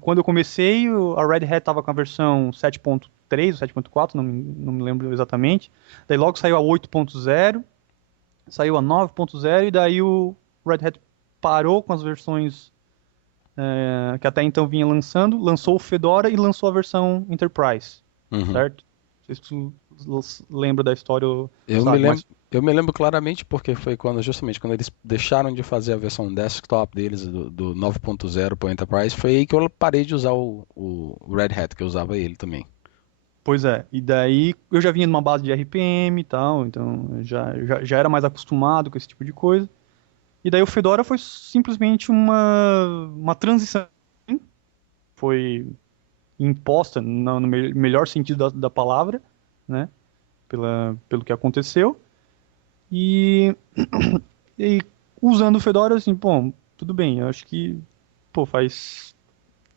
quando eu comecei, a Red Hat estava com a versão 7.3 ou 7.4, não me lembro exatamente. Daí logo saiu a 8.0, saiu a 9.0 e daí o Red Hat parou com as versões que até então vinha lançando, lançou o Fedora e lançou a versão Enterprise, Uhum. certo? Não sei se tu lembra da história ou Eu me sabe, lembro, mas eu me lembro claramente porque foi justamente quando eles deixaram de fazer a versão desktop deles, do 9.0 para o Enterprise, foi aí que eu parei de usar o Red Hat, que eu usava ele também. pois é, e daí eu já vinha numa base de RPM e tal, então eu já era mais acostumado com esse tipo de coisa. E daí o Fedora foi simplesmente uma transição, foi imposta no melhor sentido da palavra, né? Pelo que aconteceu. E, e usando o Fedora, assim, bom, tudo bem, eu acho que, pô, faz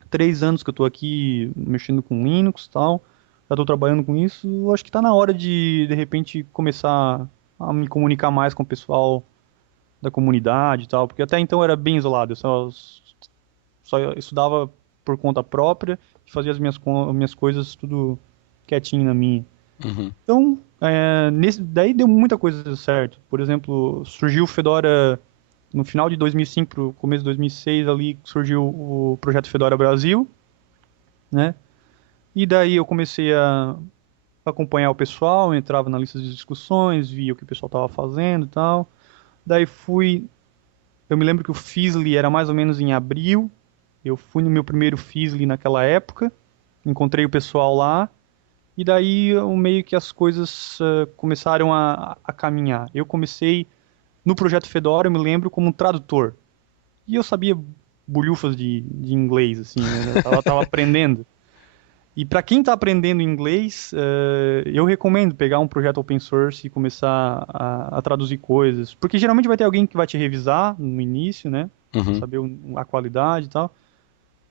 3 anos que eu tô aqui mexendo com Linux e tal, já tô trabalhando com isso, eu acho que tá na hora de repente, começar a me comunicar mais com o pessoal da comunidade e tal, porque até então eu era bem isolado, eu só estudava por conta própria e fazia as minhas coisas tudo quietinho na minha. Uhum. Então, daí deu muita coisa certo. Por exemplo, surgiu o Fedora no final de 2005 para o começo de 2006, ali surgiu o projeto Fedora Brasil, né? E daí eu comecei a acompanhar o pessoal, entrava na lista de discussões, via o que o pessoal estava fazendo e tal. Daí eu me lembro que o Fizzly era mais ou menos em abril. Eu fui no meu primeiro Fizzly naquela época, encontrei o pessoal lá. E daí meio que as coisas começaram a caminhar. Eu comecei no projeto Fedora, eu me lembro, como um tradutor. E eu sabia bolhufas de inglês, assim, né? Eu tava aprendendo. E para quem está aprendendo inglês, eu recomendo pegar um projeto open source e começar a traduzir coisas. Porque geralmente vai ter alguém que vai te revisar no início, né? Pra Uhum. saber a qualidade e tal.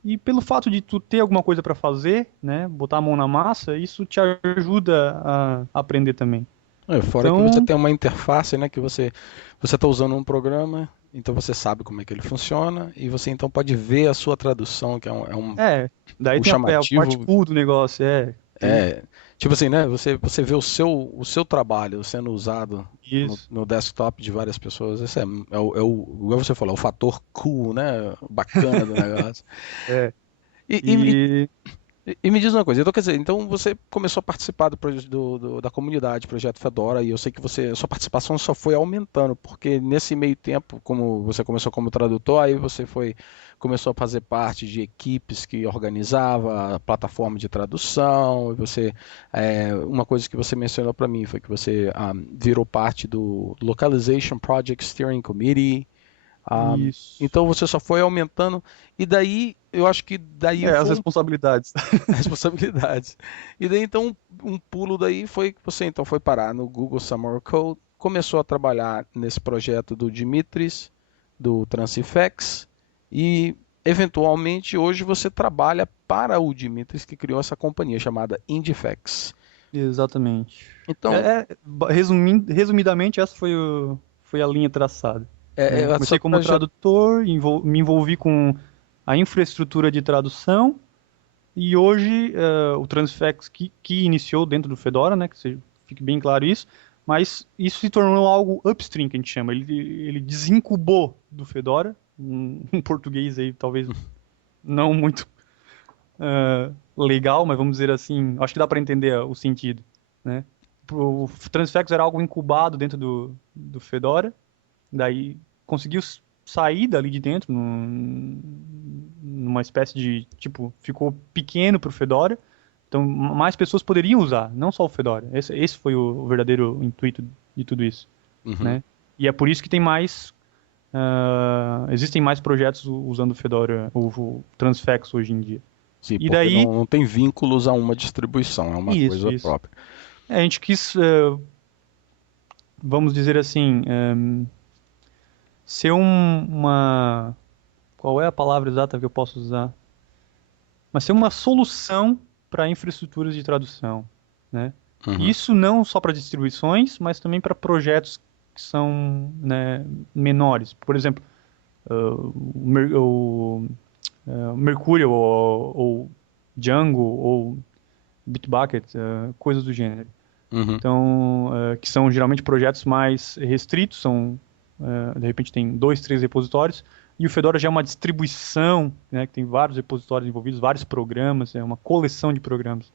E pelo fato de tu ter alguma coisa para fazer, né, botar a mão na massa, isso te ajuda a aprender também. Fora que você Então, tem uma interface, né, que você está usando um programa, então você sabe como é que ele funciona e você então pode ver a sua tradução, que é, daí o tem a parte chamativo cool do negócio, tem é tipo assim, né? Você vê o seu trabalho sendo usado isso. no desktop de várias pessoas. Esse igual você falou, é o fator cool, né? Bacana do negócio. É, E, e, e e me diz uma coisa, então quer dizer, então você começou a participar da comunidade Projeto Fedora e eu sei que sua participação só foi aumentando, porque nesse meio tempo, como você começou como tradutor, aí começou a fazer parte de equipes que organizava a plataforma de tradução, e uma coisa que você mencionou para mim foi que você virou parte do Localization Project Steering Committee. Ah, isso. então você só foi aumentando, e daí eu acho que daí As foi responsabilidades. responsabilidades. E daí então um pulo daí foi que você então foi parar no Google Summer Code. começou a trabalhar nesse projeto do Dimitris, do Transifex, e eventualmente hoje você trabalha para o Dimitris, que criou essa companhia chamada Indifex. Exatamente. Então, Resumidamente, essa foi a linha traçada, né? essa Comecei como tradutor, me envolvi com a infraestrutura de tradução, e hoje o Transifex que iniciou dentro do Fedora, né? Que fique bem claro isso, mas isso se tornou algo upstream, que a gente chama. Ele desincubou do Fedora, um português aí talvez não muito legal, mas vamos dizer assim, acho que dá para entender o sentido, né? O Transifex era algo incubado dentro do Fedora, daí conseguiu sair dali de dentro numa espécie de, tipo, ficou pequeno para o Fedora, então mais pessoas poderiam usar, não só o Fedora. Esse foi o verdadeiro intuito de tudo isso, né? E é por isso que tem existem mais projetos usando o Fedora, o Transifex hoje em dia. Sim, E porque daí, não tem vínculos a uma distribuição, é uma coisa isso. própria. A gente quis, vamos dizer assim, ser uma... Qual é a palavra exata que eu posso usar? Mas ser uma solução para infraestruturas de tradução, né? Isso não só para distribuições, mas também para projetos que são, né, menores. Por exemplo, o Mercurial ou Django ou Bitbucket, coisas do gênero. Então, que são geralmente projetos mais restritos, de repente tem 2, 3 repositórios, e o Fedora já é uma distribuição, né, que tem vários repositórios envolvidos, vários programas, é uma coleção de programas,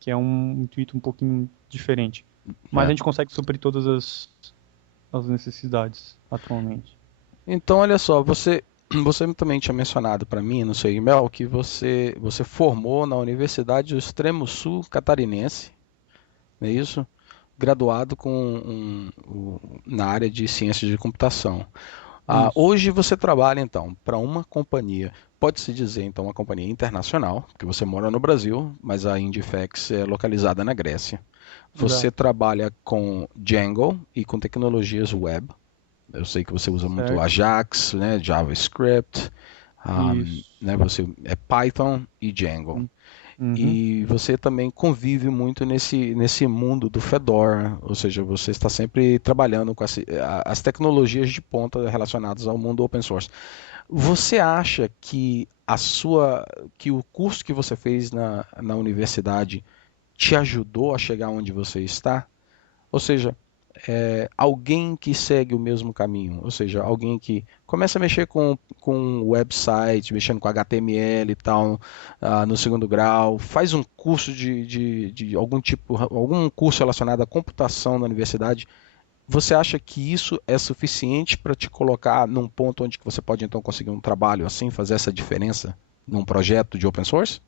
que é um intuito um pouquinho diferente. Mas a gente consegue suprir todas as necessidades atualmente. Então, olha só, você também tinha mencionado para mim no seu e-mail que você formou na Universidade do Extremo Sul Catarinense, não é isso? Graduado na área de ciências de computação. Hoje você trabalha, então, para uma companhia, pode-se dizer, então, uma companhia internacional, porque você mora no Brasil, mas a Indifex é localizada na Grécia. Você trabalha com Django e com tecnologias web. Eu sei que você usa muito Ajax, né, JavaScript, né, você é Python e Django. E você também convive muito nesse mundo do Fedora, ou seja, você está sempre trabalhando com as tecnologias de ponta relacionadas ao mundo open source. Você acha que que o curso que você fez na universidade te ajudou a chegar onde você está? Ou seja, alguém que segue o mesmo caminho, ou seja, alguém que começa a mexer com website, mexendo com HTML e tal, no segundo grau, faz um curso de algum tipo, algum curso relacionado à computação na universidade. Você acha que isso é suficiente para te colocar num ponto onde você pode então conseguir um trabalho assim, fazer essa diferença num projeto de open source?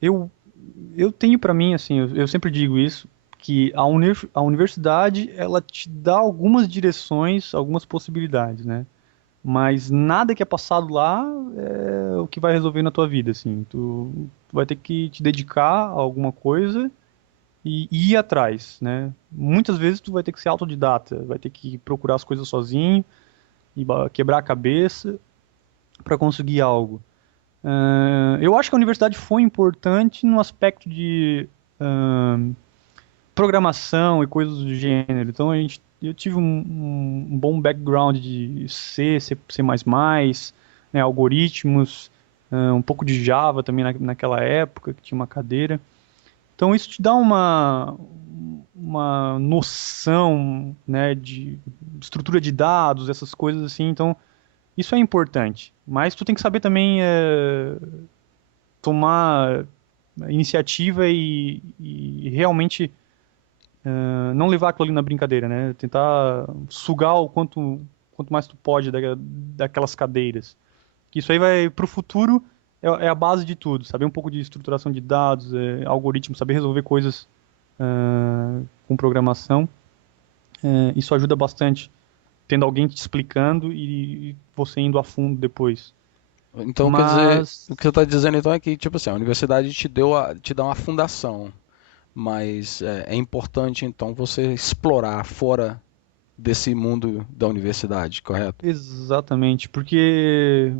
Eu tenho para mim, assim, eu sempre digo isso, que a universidade, ela te dá algumas direções, algumas possibilidades, né? Mas nada que é passado lá é o que vai resolver na tua vida, assim. Tu vai ter que te dedicar a alguma coisa e ir atrás, né? Muitas vezes tu vai ter que ser autodidata, vai ter que procurar as coisas sozinho e quebrar a cabeça para conseguir algo. Eu acho que a universidade foi importante no aspecto de programação e coisas do gênero. Então eu tive um bom background de C, né, algoritmos, um pouco de Java também naquela época, que tinha uma cadeira. Então isso te dá uma noção, né, de estrutura de dados, essas coisas assim. Então isso é importante. Mas tu tem que saber também tomar iniciativa e realmente não levar aquilo ali na brincadeira, né? Tentar sugar o quanto mais tu pode daquelas cadeiras. Que isso aí vai pro futuro é a base de tudo. Saber um pouco de estruturação de dados, algoritmos, saber resolver coisas com programação. Isso ajuda bastante, tendo alguém te explicando e você indo a fundo depois. Então, quer dizer, o que você está dizendo então é que, tipo assim, a universidade te dá uma fundação, mas é importante então você explorar fora desse mundo da universidade, correto? Exatamente, porque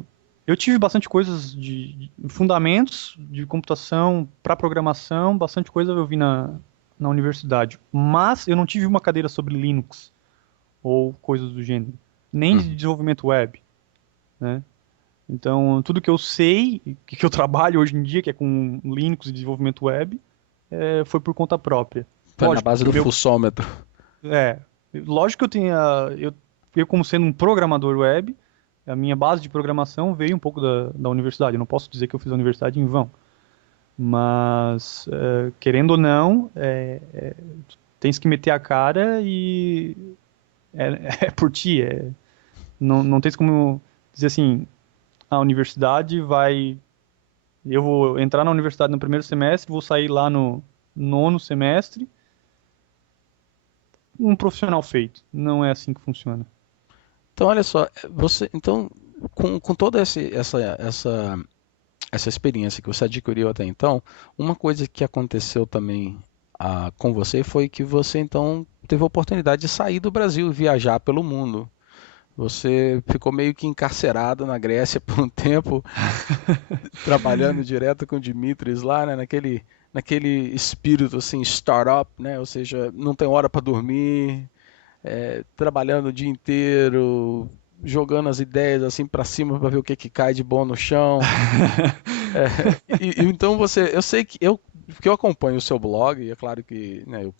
eu tive bastante coisas de fundamentos de computação para programação, bastante coisa eu vi na universidade, mas eu não tive uma cadeira sobre Linux ou coisas do gênero, nem de Uhum. desenvolvimento web, né? Então, tudo que eu sei, que eu trabalho hoje em dia, que é com Linux e desenvolvimento web, foi por conta própria. Foi na Lógico, base do fuçômetro. é, lógico que eu como sendo um programador web, a minha base de programação veio um pouco da universidade. Eu não posso dizer que eu fiz a universidade em vão, mas querendo ou não, tens que meter a cara e é por ti. Não tens como dizer assim, a universidade vai. Eu vou entrar na universidade no primeiro semestre, vou sair lá no nono semestre, um profissional feito. Não é assim que funciona. Então, olha só, você, então, com toda essa experiência que você adquiriu até então, uma coisa que aconteceu também com você foi que você então teve a oportunidade de sair do Brasil e viajar pelo mundo. Você ficou meio que encarcerado na Grécia por um tempo, trabalhando direto com o Dimitris lá, né, naquele espírito assim, startup, né? Ou seja, não tem hora para dormir, trabalhando o dia inteiro, jogando as ideias assim para cima para ver o que que cai de bom no chão. Então eu sei que eu acompanho o seu blog, e é claro que, né, eu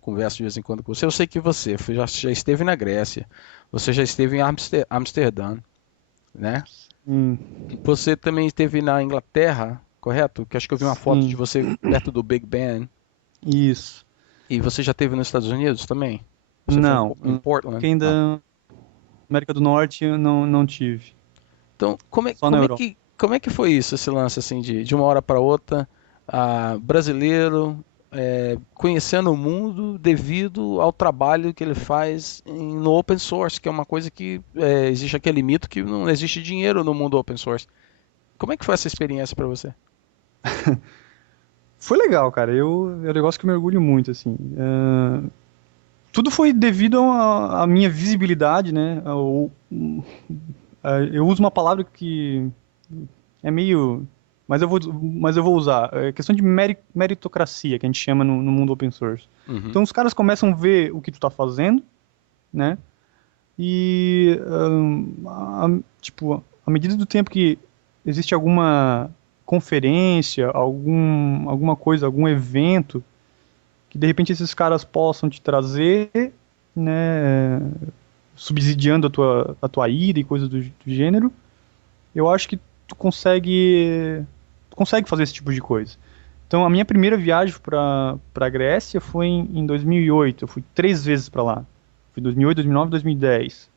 converso de vez em quando com você, eu sei que você já esteve na Grécia, você já esteve em Amsterdã, né? Hum, Você também esteve na Inglaterra, correto? Que acho que eu vi uma foto de sim, você perto do Big Ben. isso. E você já esteve nos Estados Unidos também? Você foi Não, em Portland? que Não. ainda América do Norte eu não tive. Então, Só na Europa. como é que foi isso, esse lance assim de uma hora para outra, brasileiro conhecendo o mundo devido ao trabalho que ele faz no open source, que é uma coisa que existe aquele mito que não existe dinheiro no mundo open source. Como é que foi essa experiência para você? Foi legal, cara. É um negócio que eu me orgulho muito, assim. Tudo foi devido à minha visibilidade, né? Eu uso uma palavra que é meio. Mas eu vou usar. É questão de meritocracia, que a gente chama no mundo open source. Uhum, Então os caras começam a ver o que tu tá fazendo, né? E, tipo, à medida do tempo que existe alguma conferência, alguma coisa, algum evento, que de repente esses caras possam te trazer, né, subsidiando a tua ida e coisas do gênero, eu acho que tu consegue fazer esse tipo de coisa. Então, a minha primeira viagem para Grécia foi em 2008. Eu fui 3 vezes para lá. Fui 2008, 2009, 2010.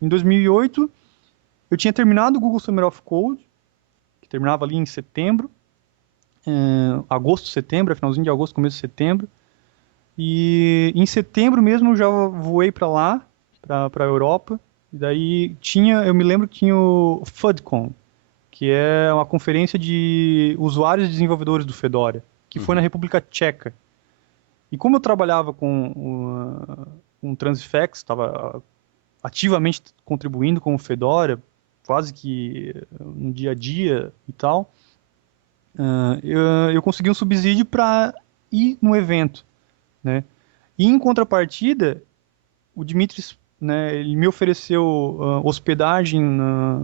Em 2008, eu tinha terminado o Google Summer of Code, que terminava ali em setembro, agosto, setembro, finalzinho de agosto, começo de setembro. E em setembro mesmo eu já voei para lá, para a Europa. E daí eu me lembro que tinha o FUDCON, que é uma conferência de usuários e desenvolvedores do Fedora, que foi na uhum, República Tcheca. E como eu trabalhava com Transifex, estava ativamente contribuindo com o Fedora, quase que no dia a dia e tal, eu consegui um subsídio para ir no evento, né? E em contrapartida, o Dimitris, né, ele me ofereceu hospedagem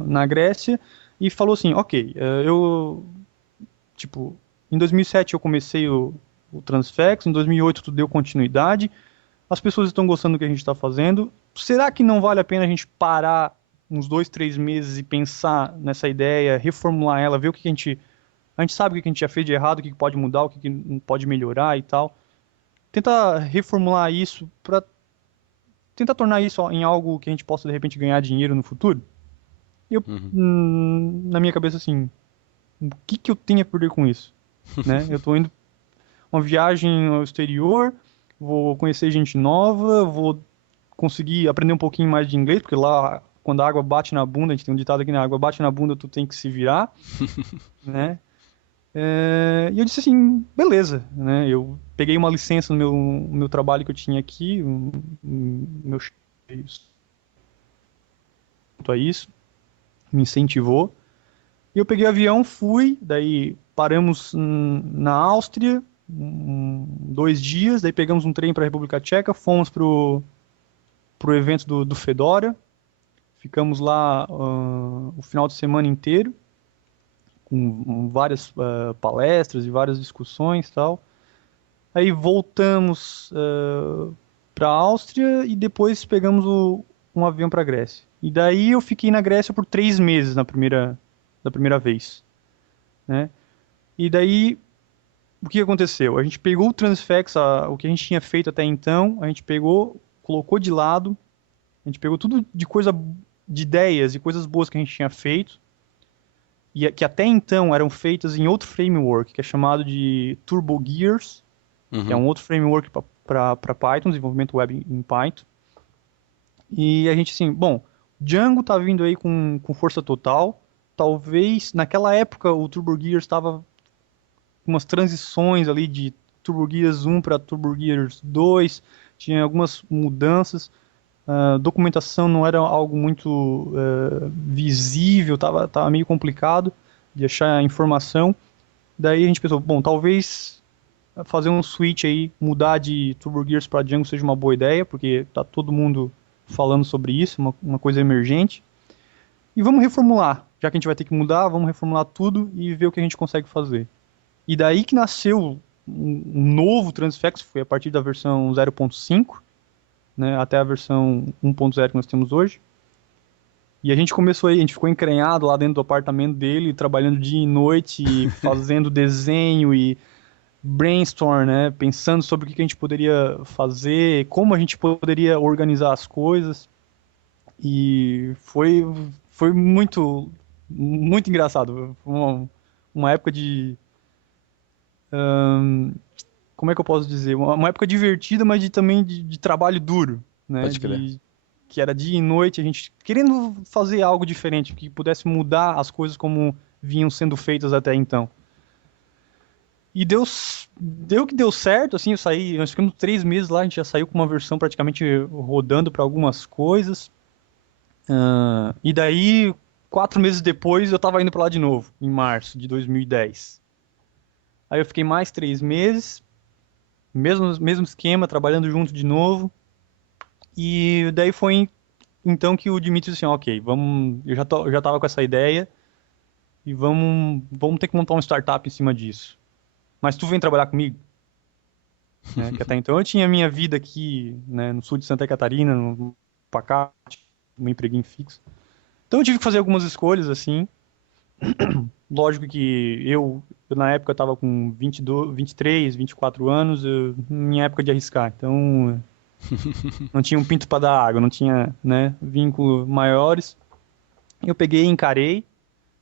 na Grécia e falou assim, ok, tipo, em 2007 eu comecei o Transfex, em 2008 tu deu continuidade, as pessoas estão gostando do que a gente está fazendo, será que não vale a pena a gente parar uns 2, 3 meses e pensar nessa ideia, reformular ela, ver o que a gente sabe o que a gente já fez de errado, o que pode mudar, o que pode melhorar e tal. Tentar reformular isso para tentar tornar isso em algo que a gente possa de repente ganhar dinheiro no futuro. E eu, uhum. na minha cabeça assim, o que eu tenho a perder com isso, né? Eu tô indo uma viagem ao exterior, vou conhecer gente nova, vou conseguir aprender um pouquinho mais de inglês, porque lá quando a água bate na bunda, a gente tem um ditado aqui, na água bate na bunda, tu tem que se virar, né? E eu disse assim, beleza, né? Eu peguei uma licença no meu trabalho que eu tinha aqui, meu chefe quanto a isso, me incentivou. E eu peguei avião, fui, daí paramos na Áustria, 2 dias, daí pegamos um trem para a República Tcheca, fomos pro evento do Fedora, ficamos lá o final de semana inteiro, com várias palestras e várias discussões e tal. Aí voltamos para a Áustria e depois pegamos um avião para a Grécia. E daí eu fiquei na Grécia por 3 meses da primeira vez, né? E daí o que aconteceu? A gente pegou o Transfex, o que a gente tinha feito até então, a gente pegou, colocou de lado, a gente pegou tudo de ideias e coisas boas que a gente tinha feito, e que até então eram feitas em outro framework, que é chamado de Turbo Gears, que é Uhum. um outro framework para Python, desenvolvimento web em Python. E a gente assim, bom, Django tá vindo aí com força total. Talvez naquela época o Turbo Gears estava com umas transições ali de Turbo Gears 1 para Turbo Gears 2, tinha algumas mudanças. A documentação não era algo muito visível, tava meio complicado de achar informação. Daí a gente pensou, bom, talvez fazer um switch aí, mudar de Turbo Gears para Django seja uma boa ideia, porque tá todo mundo falando sobre isso, uma coisa emergente. E vamos reformular, já que a gente vai ter que mudar, vamos reformular tudo e ver o que a gente consegue fazer. E daí que nasceu um novo Transfex, foi a partir da versão 0.5, né, até a versão 1.0 que nós temos hoje. E a gente começou aí, a gente ficou encrenhado lá dentro do apartamento dele, trabalhando dia e noite, fazendo desenho e brainstorm, né? Pensando sobre o que a gente poderia fazer, como a gente poderia organizar as coisas. E foi muito, muito engraçado. Foi uma época como é que eu posso dizer? Uma época divertida, mas também de trabalho duro, né? Pode crer. Que era dia e noite, a gente querendo fazer algo diferente, que pudesse mudar as coisas como vinham sendo feitas até então. E deu que deu certo, assim, nós ficamos 3 meses lá, a gente já saiu com uma versão praticamente rodando para algumas coisas. E daí, 4 meses depois, eu tava indo para lá de novo, em março de 2010. Aí eu fiquei mais 3 meses, mesmo esquema, trabalhando junto de novo. E daí foi então que o Dimitri disse assim, ok, vamos, eu já tava com essa ideia e vamos ter que montar uma startup em cima disso. Mas tu vem trabalhar comigo? Né? Que até então eu tinha minha vida aqui, né, no sul de Santa Catarina, no pacote, um empreguinho fixo. Então eu tive que fazer algumas escolhas, assim. Lógico que eu na época estava com 22, 23, 24 anos, minha época de arriscar. Então não tinha um pinto para dar água, não tinha, né, vínculos maiores. Eu peguei, encarei,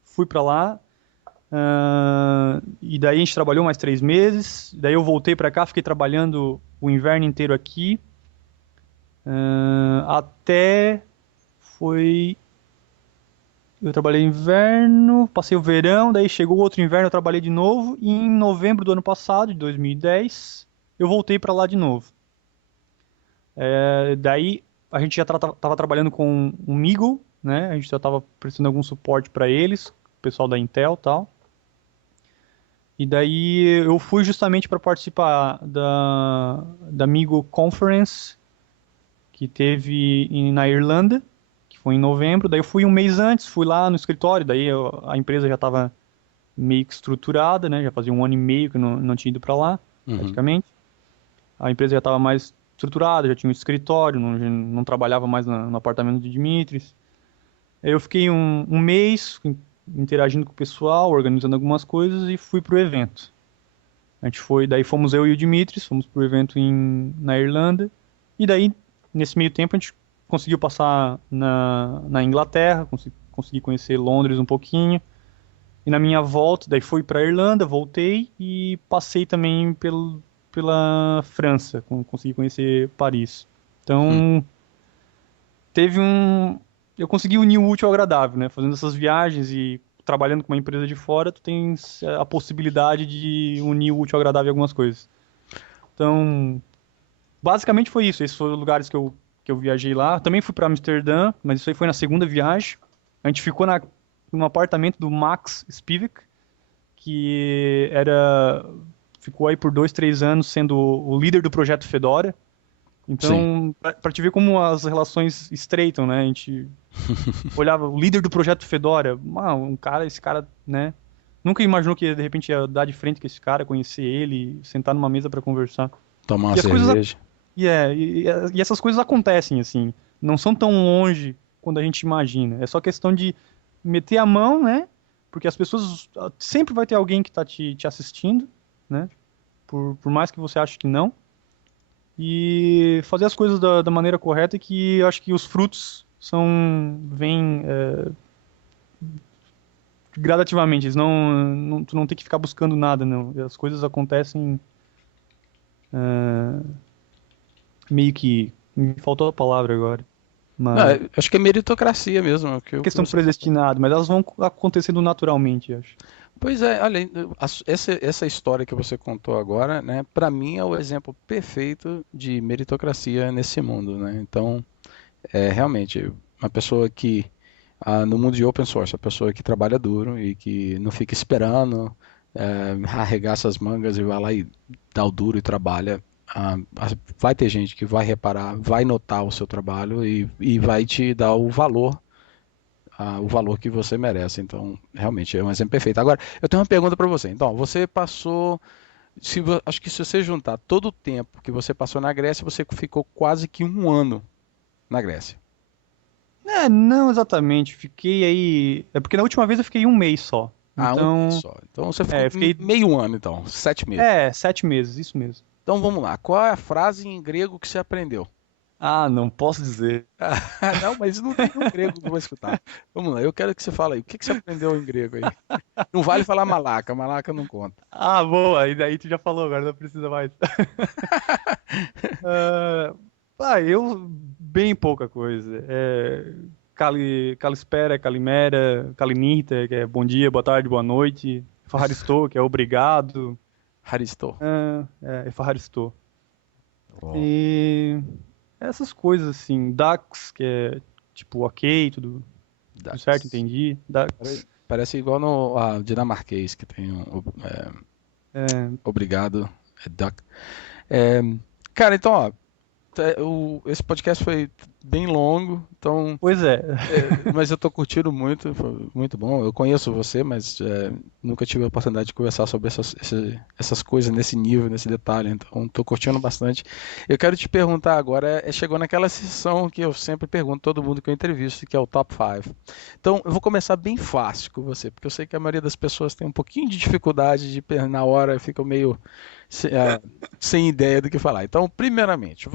fui para lá. E daí a gente trabalhou mais 3 meses. Daí eu voltei para cá, fiquei trabalhando o inverno inteiro aqui. Até foi. Eu trabalhei inverno, passei o verão, daí chegou outro inverno, eu trabalhei de novo. E em novembro do ano passado, de 2010, eu voltei para lá de novo. Daí a gente já estava trabalhando com o Meagle, né? A gente já estava prestando algum suporte para eles, o pessoal da Intel e tal. E daí eu fui justamente para participar da Meagle Conference, que teve na Irlanda, que foi em novembro. Daí eu fui um mês antes, fui lá no escritório, daí a empresa já estava meio que estruturada, né? Já fazia um ano e meio que eu não tinha ido para lá, Uhum. praticamente. A empresa já estava mais estruturada, já tinha um escritório, não trabalhava mais no apartamento de Dimitris. Aí eu fiquei um mês interagindo com o pessoal, organizando algumas coisas e fui pro evento. A gente foi, daí fomos eu e o Dimitris, fomos pro evento na Irlanda. E daí, nesse meio tempo, a gente conseguiu passar na Inglaterra, consegui conhecer Londres um pouquinho. E na minha volta, daí fui pra Irlanda, voltei e passei também pela França, consegui conhecer Paris. Hum. Então, eu consegui unir o útil ao agradável, né? Fazendo essas viagens e trabalhando com uma empresa de fora, tu tens a possibilidade de unir o útil ao agradável em algumas coisas. Então, basicamente foi isso. Esses foram os lugares que eu viajei lá. Também fui para Amsterdã, mas isso aí foi na segunda viagem. A gente ficou num apartamento do Max Spivak, que ficou aí por 2, 3 anos sendo o líder do projeto Fedora. Sim. Então, para te ver como as relações estreitam, né? A gente olhava o líder do projeto Fedora, esse cara, né? Nunca imaginou que de repente ia dar de frente com esse cara, conhecer ele, sentar numa mesa para conversar. Tomar uma E as coisas cerveja. e essas coisas acontecem assim, não são tão longe quando a gente imagina. É só questão de meter a mão, né? Porque as pessoas sempre vai ter alguém que está te assistindo, né? Por mais que você ache que não. E fazer as coisas da maneira correta, que eu acho que os frutos vêm gradativamente. Tu não tem que ficar buscando nada, não. As coisas acontecem meio que. Me faltou a palavra agora. Não, Mas acho que é meritocracia mesmo, é o que questão você falou. predestinada, mas elas vão acontecendo naturalmente, eu acho. Pois é, olha, essa história que você contou agora, né, para mim é o exemplo perfeito de meritocracia nesse mundo, né? Então, realmente, uma pessoa que, no mundo de open source, a pessoa que trabalha duro e que não fica esperando, arregaça as mangas e vai lá e dá o duro e trabalha, vai ter gente que vai reparar, vai notar o seu trabalho e vai te dar o valor que você merece. Então, realmente, é um exemplo perfeito. Agora, eu tenho uma pergunta para você. Então, você passou. Acho que se você juntar todo o tempo que você passou na Grécia, você ficou quase que um ano na Grécia. Não exatamente. Fiquei aí. É porque na última vez eu fiquei um mês só. Ah, um mês Então, só. Então você ficou eu fiquei. meio ano, então, 7 meses. 7 meses, isso mesmo. Então vamos lá. Qual é a frase em grego que você aprendeu? Ah, não posso dizer. Não, mas não tem nenhum grego que eu vou escutar. Vamos lá, eu quero que você fale aí. O que que você aprendeu em grego aí? Não vale falar malaca, malaca não conta. Ah, boa, e daí tu já falou, agora não precisa mais. Eu, bem pouca coisa. Kalispera, Kalimera, Kalinita, que é bom dia, boa tarde, boa noite. Farraristou, que é obrigado. Haristou. Farraristou. Oh. E essas coisas assim, Dax, que é tipo ok, tudo certo, Dax. entendi. Dax. Parece igual no dinamarquês, que tem É, obrigado, duck. É, cara, então, ó, esse podcast foi bem longo, então, pois é. mas eu tô curtindo muito, foi muito bom. Eu conheço você, mas nunca tive a oportunidade de conversar sobre essas coisas nesse nível, nesse detalhe, então tô curtindo bastante. Eu quero te perguntar agora, chegou naquela sessão que eu sempre pergunto a todo mundo que eu entrevisto, que é o top 5. Então, eu vou começar bem fácil com você, porque eu sei que a maioria das pessoas tem um pouquinho de dificuldade na hora, fica meio sem ideia do que falar. Então, primeiramente,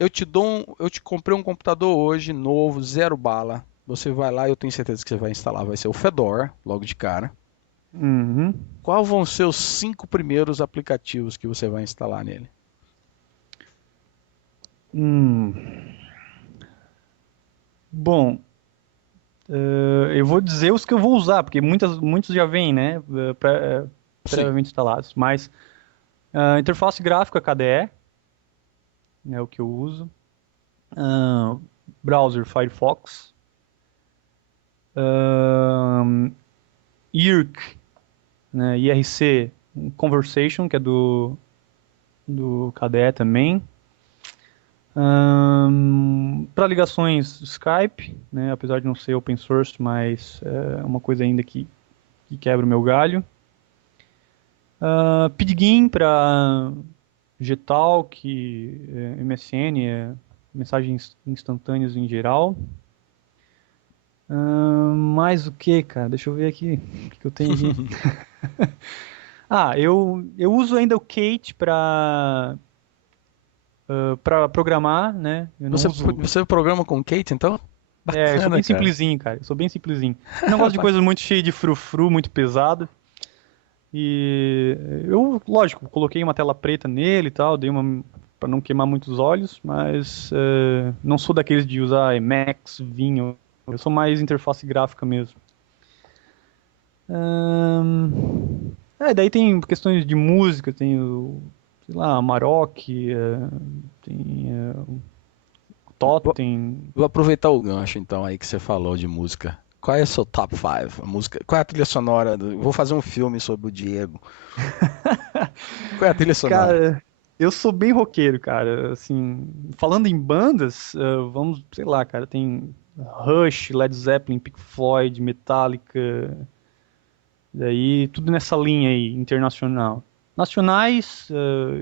eu te comprei um computador hoje, novo, zero bala. Você vai lá, eu tenho certeza que você vai instalar, vai ser o Fedora, logo de cara. Uhum. Qual vão ser os 5 primeiros aplicativos que você vai instalar nele? Hum. Bom, eu vou dizer os que eu vou usar, porque muitos já vêm, né, Sim. previamente instalados. Mas interface gráfica KDE é o que eu uso. Ah, browser Firefox. IRC, né, IRC Conversation, que é do KDE também. Para ligações Skype, né, apesar de não ser open source, mas é uma coisa ainda que quebra o meu galho. Pidgin para Gtalk, MSN, mensagens instantâneas em geral. Mais o que, cara? Deixa eu ver aqui. O que eu tenho aqui? Eu uso ainda o Kate para programar, né? Eu não uso. Você programa com Kate, então? Eu sou Bacana, bem cara. simplesinho, cara. Eu sou bem simplesinho. Eu não gosto de coisas muito cheias de frufru, muito pesado. E eu, lógico, coloquei uma tela preta nele e tal, dei uma para não queimar muitos olhos, mas não sou daqueles de usar Emacs, Vim. Eu sou mais interface gráfica mesmo. Daí tem questões de música, tem o, sei lá, Amarok, tem o Vou, Totem. vou aproveitar o gancho então aí que você falou de música. Qual é o seu top 5? A música, qual é a trilha sonora vou fazer um filme sobre o Diego. Qual é a trilha sonora? Cara, eu sou bem roqueiro, cara. Assim, falando em bandas, vamos, sei lá, cara, tem Rush, Led Zeppelin, Pink Floyd, Metallica, daí tudo nessa linha aí, internacional. Nacionais,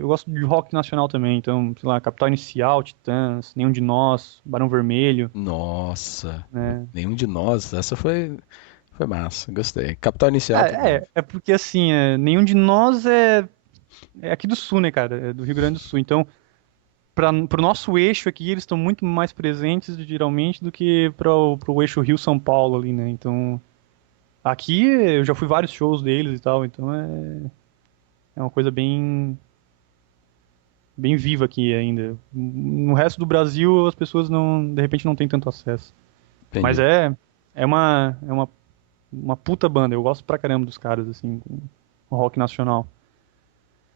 eu gosto de rock nacional também, então, sei lá, Capital Inicial, Titãs, Nenhum de Nós, Barão Vermelho, Nossa, né? nenhum de nós. Essa foi massa, gostei. Capital Inicial também. É porque assim, Nenhum de Nós é aqui do sul, né, cara? É do Rio Grande do Sul. Então, para o nosso eixo aqui, eles estão muito mais presentes, geralmente, do que para o eixo Rio-São Paulo ali, né? Então, aqui eu já fui vários shows deles e tal, então é uma coisa bem viva aqui ainda. No resto do Brasil, as pessoas não, de repente, não têm tanto acesso. Mas Entendi. uma puta banda. Eu gosto pra caramba dos caras, assim, com o rock nacional.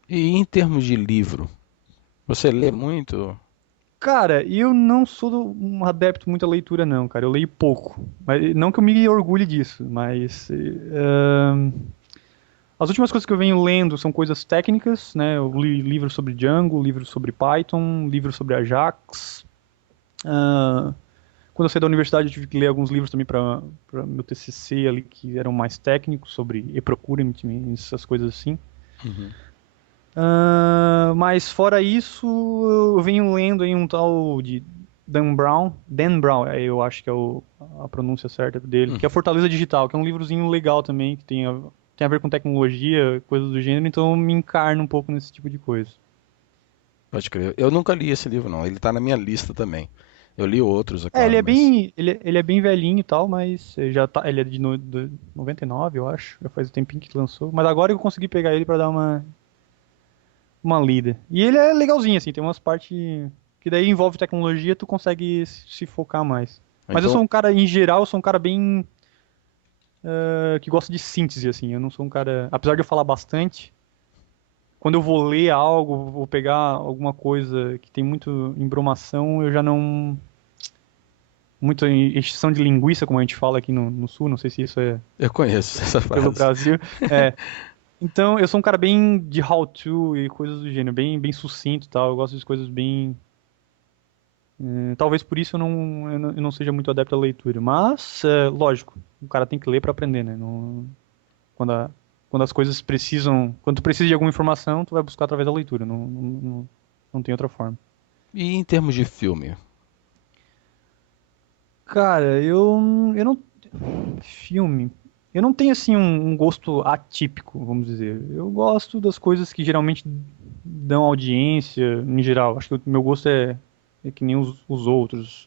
E em termos de livro, você lê muito? Cara, eu não sou um adepto muito à leitura, não, cara. Eu leio pouco. Mas, não que eu me orgulhe disso, mas as últimas coisas que eu venho lendo são coisas técnicas, né? Eu li livros sobre Django, livros sobre Python, livros sobre Ajax. Ah, quando eu saí da universidade, eu tive que ler alguns livros também para meu TCC ali, que eram mais técnicos, sobre e-procurement, essas coisas assim. Uhum. Mas fora isso, eu venho lendo aí um tal de Dan Brown, eu acho que é a pronúncia certa dele, que é Uhum. Fortaleza Digital, que é um livrozinho legal também, que tem a ver com tecnologia, coisas do gênero, então eu me encarno um pouco nesse tipo de coisa. Pode crer. Eu nunca li esse livro, não. Ele tá na minha lista também. Eu li outros, é É, claro, mas. ele é bem velhinho e tal, mas ele é de 99, eu acho, já faz um tempinho que lançou, mas agora eu consegui pegar ele pra dar uma lida. E ele é legalzinho, assim, tem umas partes que daí envolve tecnologia, tu consegue se focar mais. Mas eu Então, sou um cara, em geral, eu sou um cara bem que gosta de síntese, assim. Eu não sou um cara, apesar de eu falar bastante, quando eu vou ler algo, vou pegar alguma coisa que tem muito embromação, eu já não muito extinção de linguiça, como a gente fala aqui no sul, não sei se isso é eu conheço essa pelo frase. Brasil. É, então, eu sou um cara bem de how to e coisas do gênero, bem sucinto e tal. Eu gosto de coisas bem. Talvez por isso eu não seja muito adepto à leitura. Mas, lógico, o cara tem que ler para aprender, né? Quando, quando as coisas precisam. Quando tu precisa de alguma informação, tu vai buscar através da leitura. Não tem outra forma. E em termos de filme? Cara, eu não. Filme. Eu não tenho, assim, um gosto atípico, vamos dizer. Eu gosto das coisas que geralmente dão audiência, em geral. Acho que o meu gosto é que nem os outros.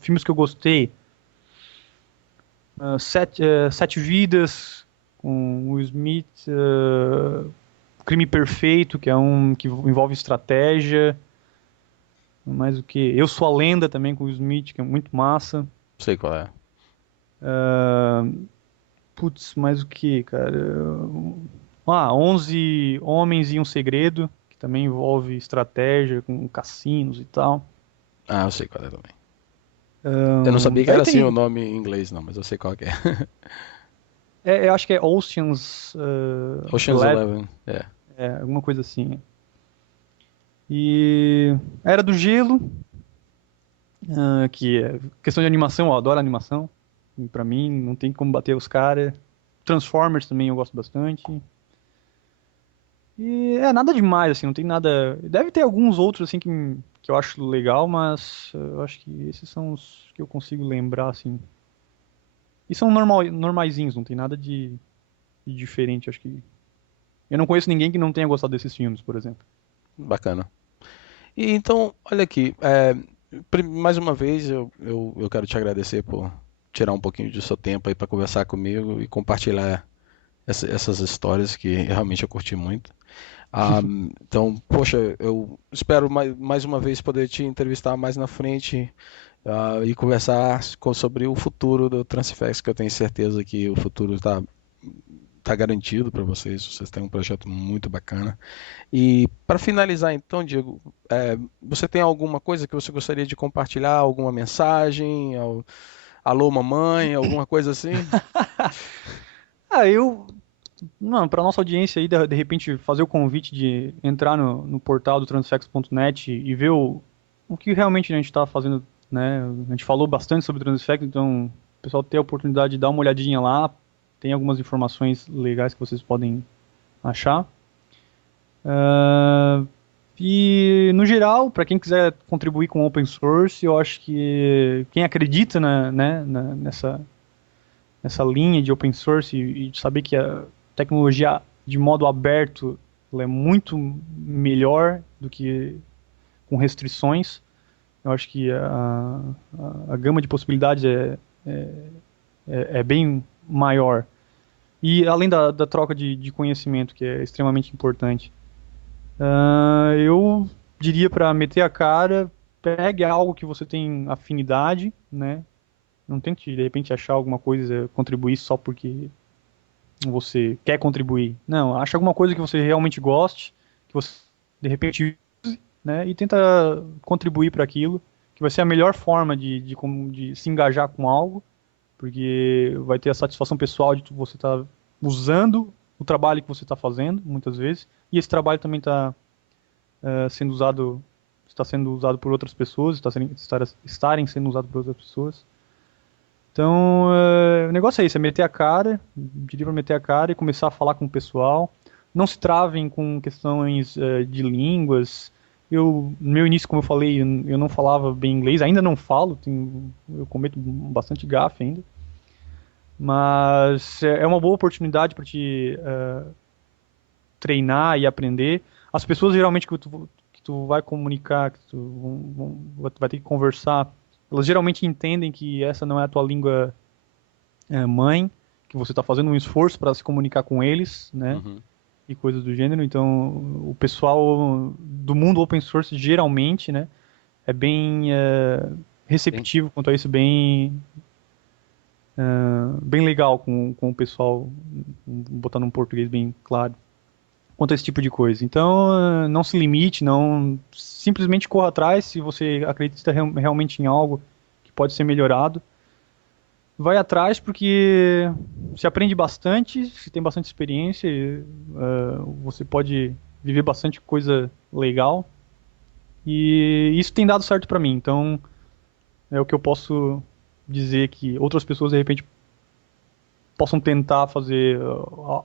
Filmes que eu gostei. Sete Vidas, com Will Smith. Crime Perfeito, que é um que envolve estratégia. Mais o que? Eu Sou a Lenda também, com Will Smith, que é muito massa. Sei qual é. Putz, mais o que, cara? 11 Homens e um Segredo, que também envolve estratégia com cassinos e tal. Ah, eu sei qual é também. Eu não sabia que Daí era assim o tem. nome em inglês, não, mas eu sei qual que é. Eu acho que é Ocean's Ocean's 11, Eleven. É. alguma coisa assim. E Era do Gelo, que é questão de animação, eu adoro animação. E pra mim, não tem como bater os caras. Transformers também eu gosto bastante. E nada demais, assim, não tem nada. Deve ter alguns outros, assim, que eu acho legal, mas eu acho que esses são os que eu consigo lembrar, assim. E são normaizinhos, não tem nada de diferente, acho que. Eu não conheço ninguém que não tenha gostado desses filmes, por exemplo. Bacana. E então, olha aqui, mais uma vez eu quero te agradecer por tirar um pouquinho do seu tempo aí para conversar comigo e compartilhar essas histórias que realmente eu curti muito. Então, poxa, eu espero mais uma vez poder te entrevistar mais na frente e conversar sobre o futuro do Transifex, que eu tenho certeza que o futuro está garantido para vocês. Vocês têm um projeto muito bacana. E para finalizar, então, Diego, você tem alguma coisa que você gostaria de compartilhar? Alguma mensagem? Alô, mamãe? Alguma coisa assim? Ah, não, para nossa audiência aí, de repente fazer o convite de entrar no portal do transfex.net e ver o que realmente a gente está fazendo, né? A gente falou bastante sobre o Transfex, então o pessoal ter a oportunidade de dar uma olhadinha lá, tem algumas informações legais que vocês podem achar. Ah, e no geral, para quem quiser contribuir com open source, eu acho que quem acredita nessa linha de open source e de saber que a tecnologia de modo aberto ela é muito melhor do que com restrições. Eu acho que a gama de possibilidades é bem maior. E além da troca de conhecimento, que é extremamente importante. Eu diria para meter a cara, pegue algo que você tem afinidade, né? Não tente, de repente, achar alguma coisa, contribuir só porque você quer contribuir. Não, acha alguma coisa que você realmente goste, que você, de repente, use, né? E tenta contribuir para aquilo, que vai ser a melhor forma de se engajar com algo, porque vai ter a satisfação pessoal de você estar usando o trabalho que você está fazendo, muitas vezes, e esse trabalho também está sendo usado por outras pessoas, estarem sendo usado por outras pessoas. Então, o negócio é isso, é meter a cara, diria para meter a cara e começar a falar com o pessoal. Não se travem com questões de línguas. No meu início, como eu falei, eu não falava bem inglês, ainda não falo, eu cometo bastante gafe ainda. Mas é uma boa oportunidade para te treinar e aprender. As pessoas geralmente que tu vai comunicar, que vai ter que conversar, elas geralmente entendem que essa não é a tua língua mãe, que você está fazendo um esforço para se comunicar com eles, né? Uhum. E coisas do gênero. Então, o pessoal do mundo open source geralmente, né, é bem receptivo quanto a isso, bem legal com o pessoal, botando um português bem claro, quanto a esse tipo de coisa. Então, não se limite, não simplesmente corra atrás se você acredita realmente em algo que pode ser melhorado. Vai atrás porque se aprende bastante, se tem bastante experiência, você pode viver bastante coisa legal. E isso tem dado certo para mim. Então, é o que eu posso dizer que outras pessoas de repente possam tentar fazer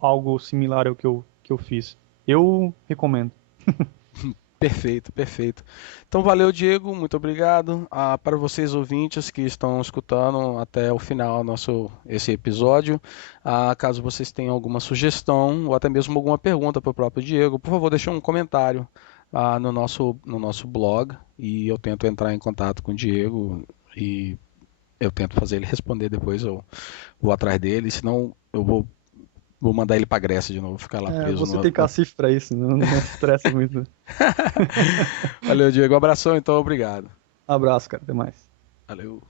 algo similar ao que eu fiz. Eu recomendo. Perfeito, perfeito. Então valeu, Diego, muito obrigado. Para vocês ouvintes que estão escutando até o final esse episódio, caso vocês tenham alguma sugestão ou até mesmo alguma pergunta para o próprio Diego, por favor, deixe um comentário no nosso blog e eu tento entrar em contato com o Diego e eu tento fazer ele responder depois, eu vou atrás dele, senão eu vou mandar ele para Grécia de novo, ficar lá preso Você no. tem cacife para isso, não se estressa muito. Valeu, Diego. Um abração, então, obrigado. Abraço, cara. Até mais. Valeu.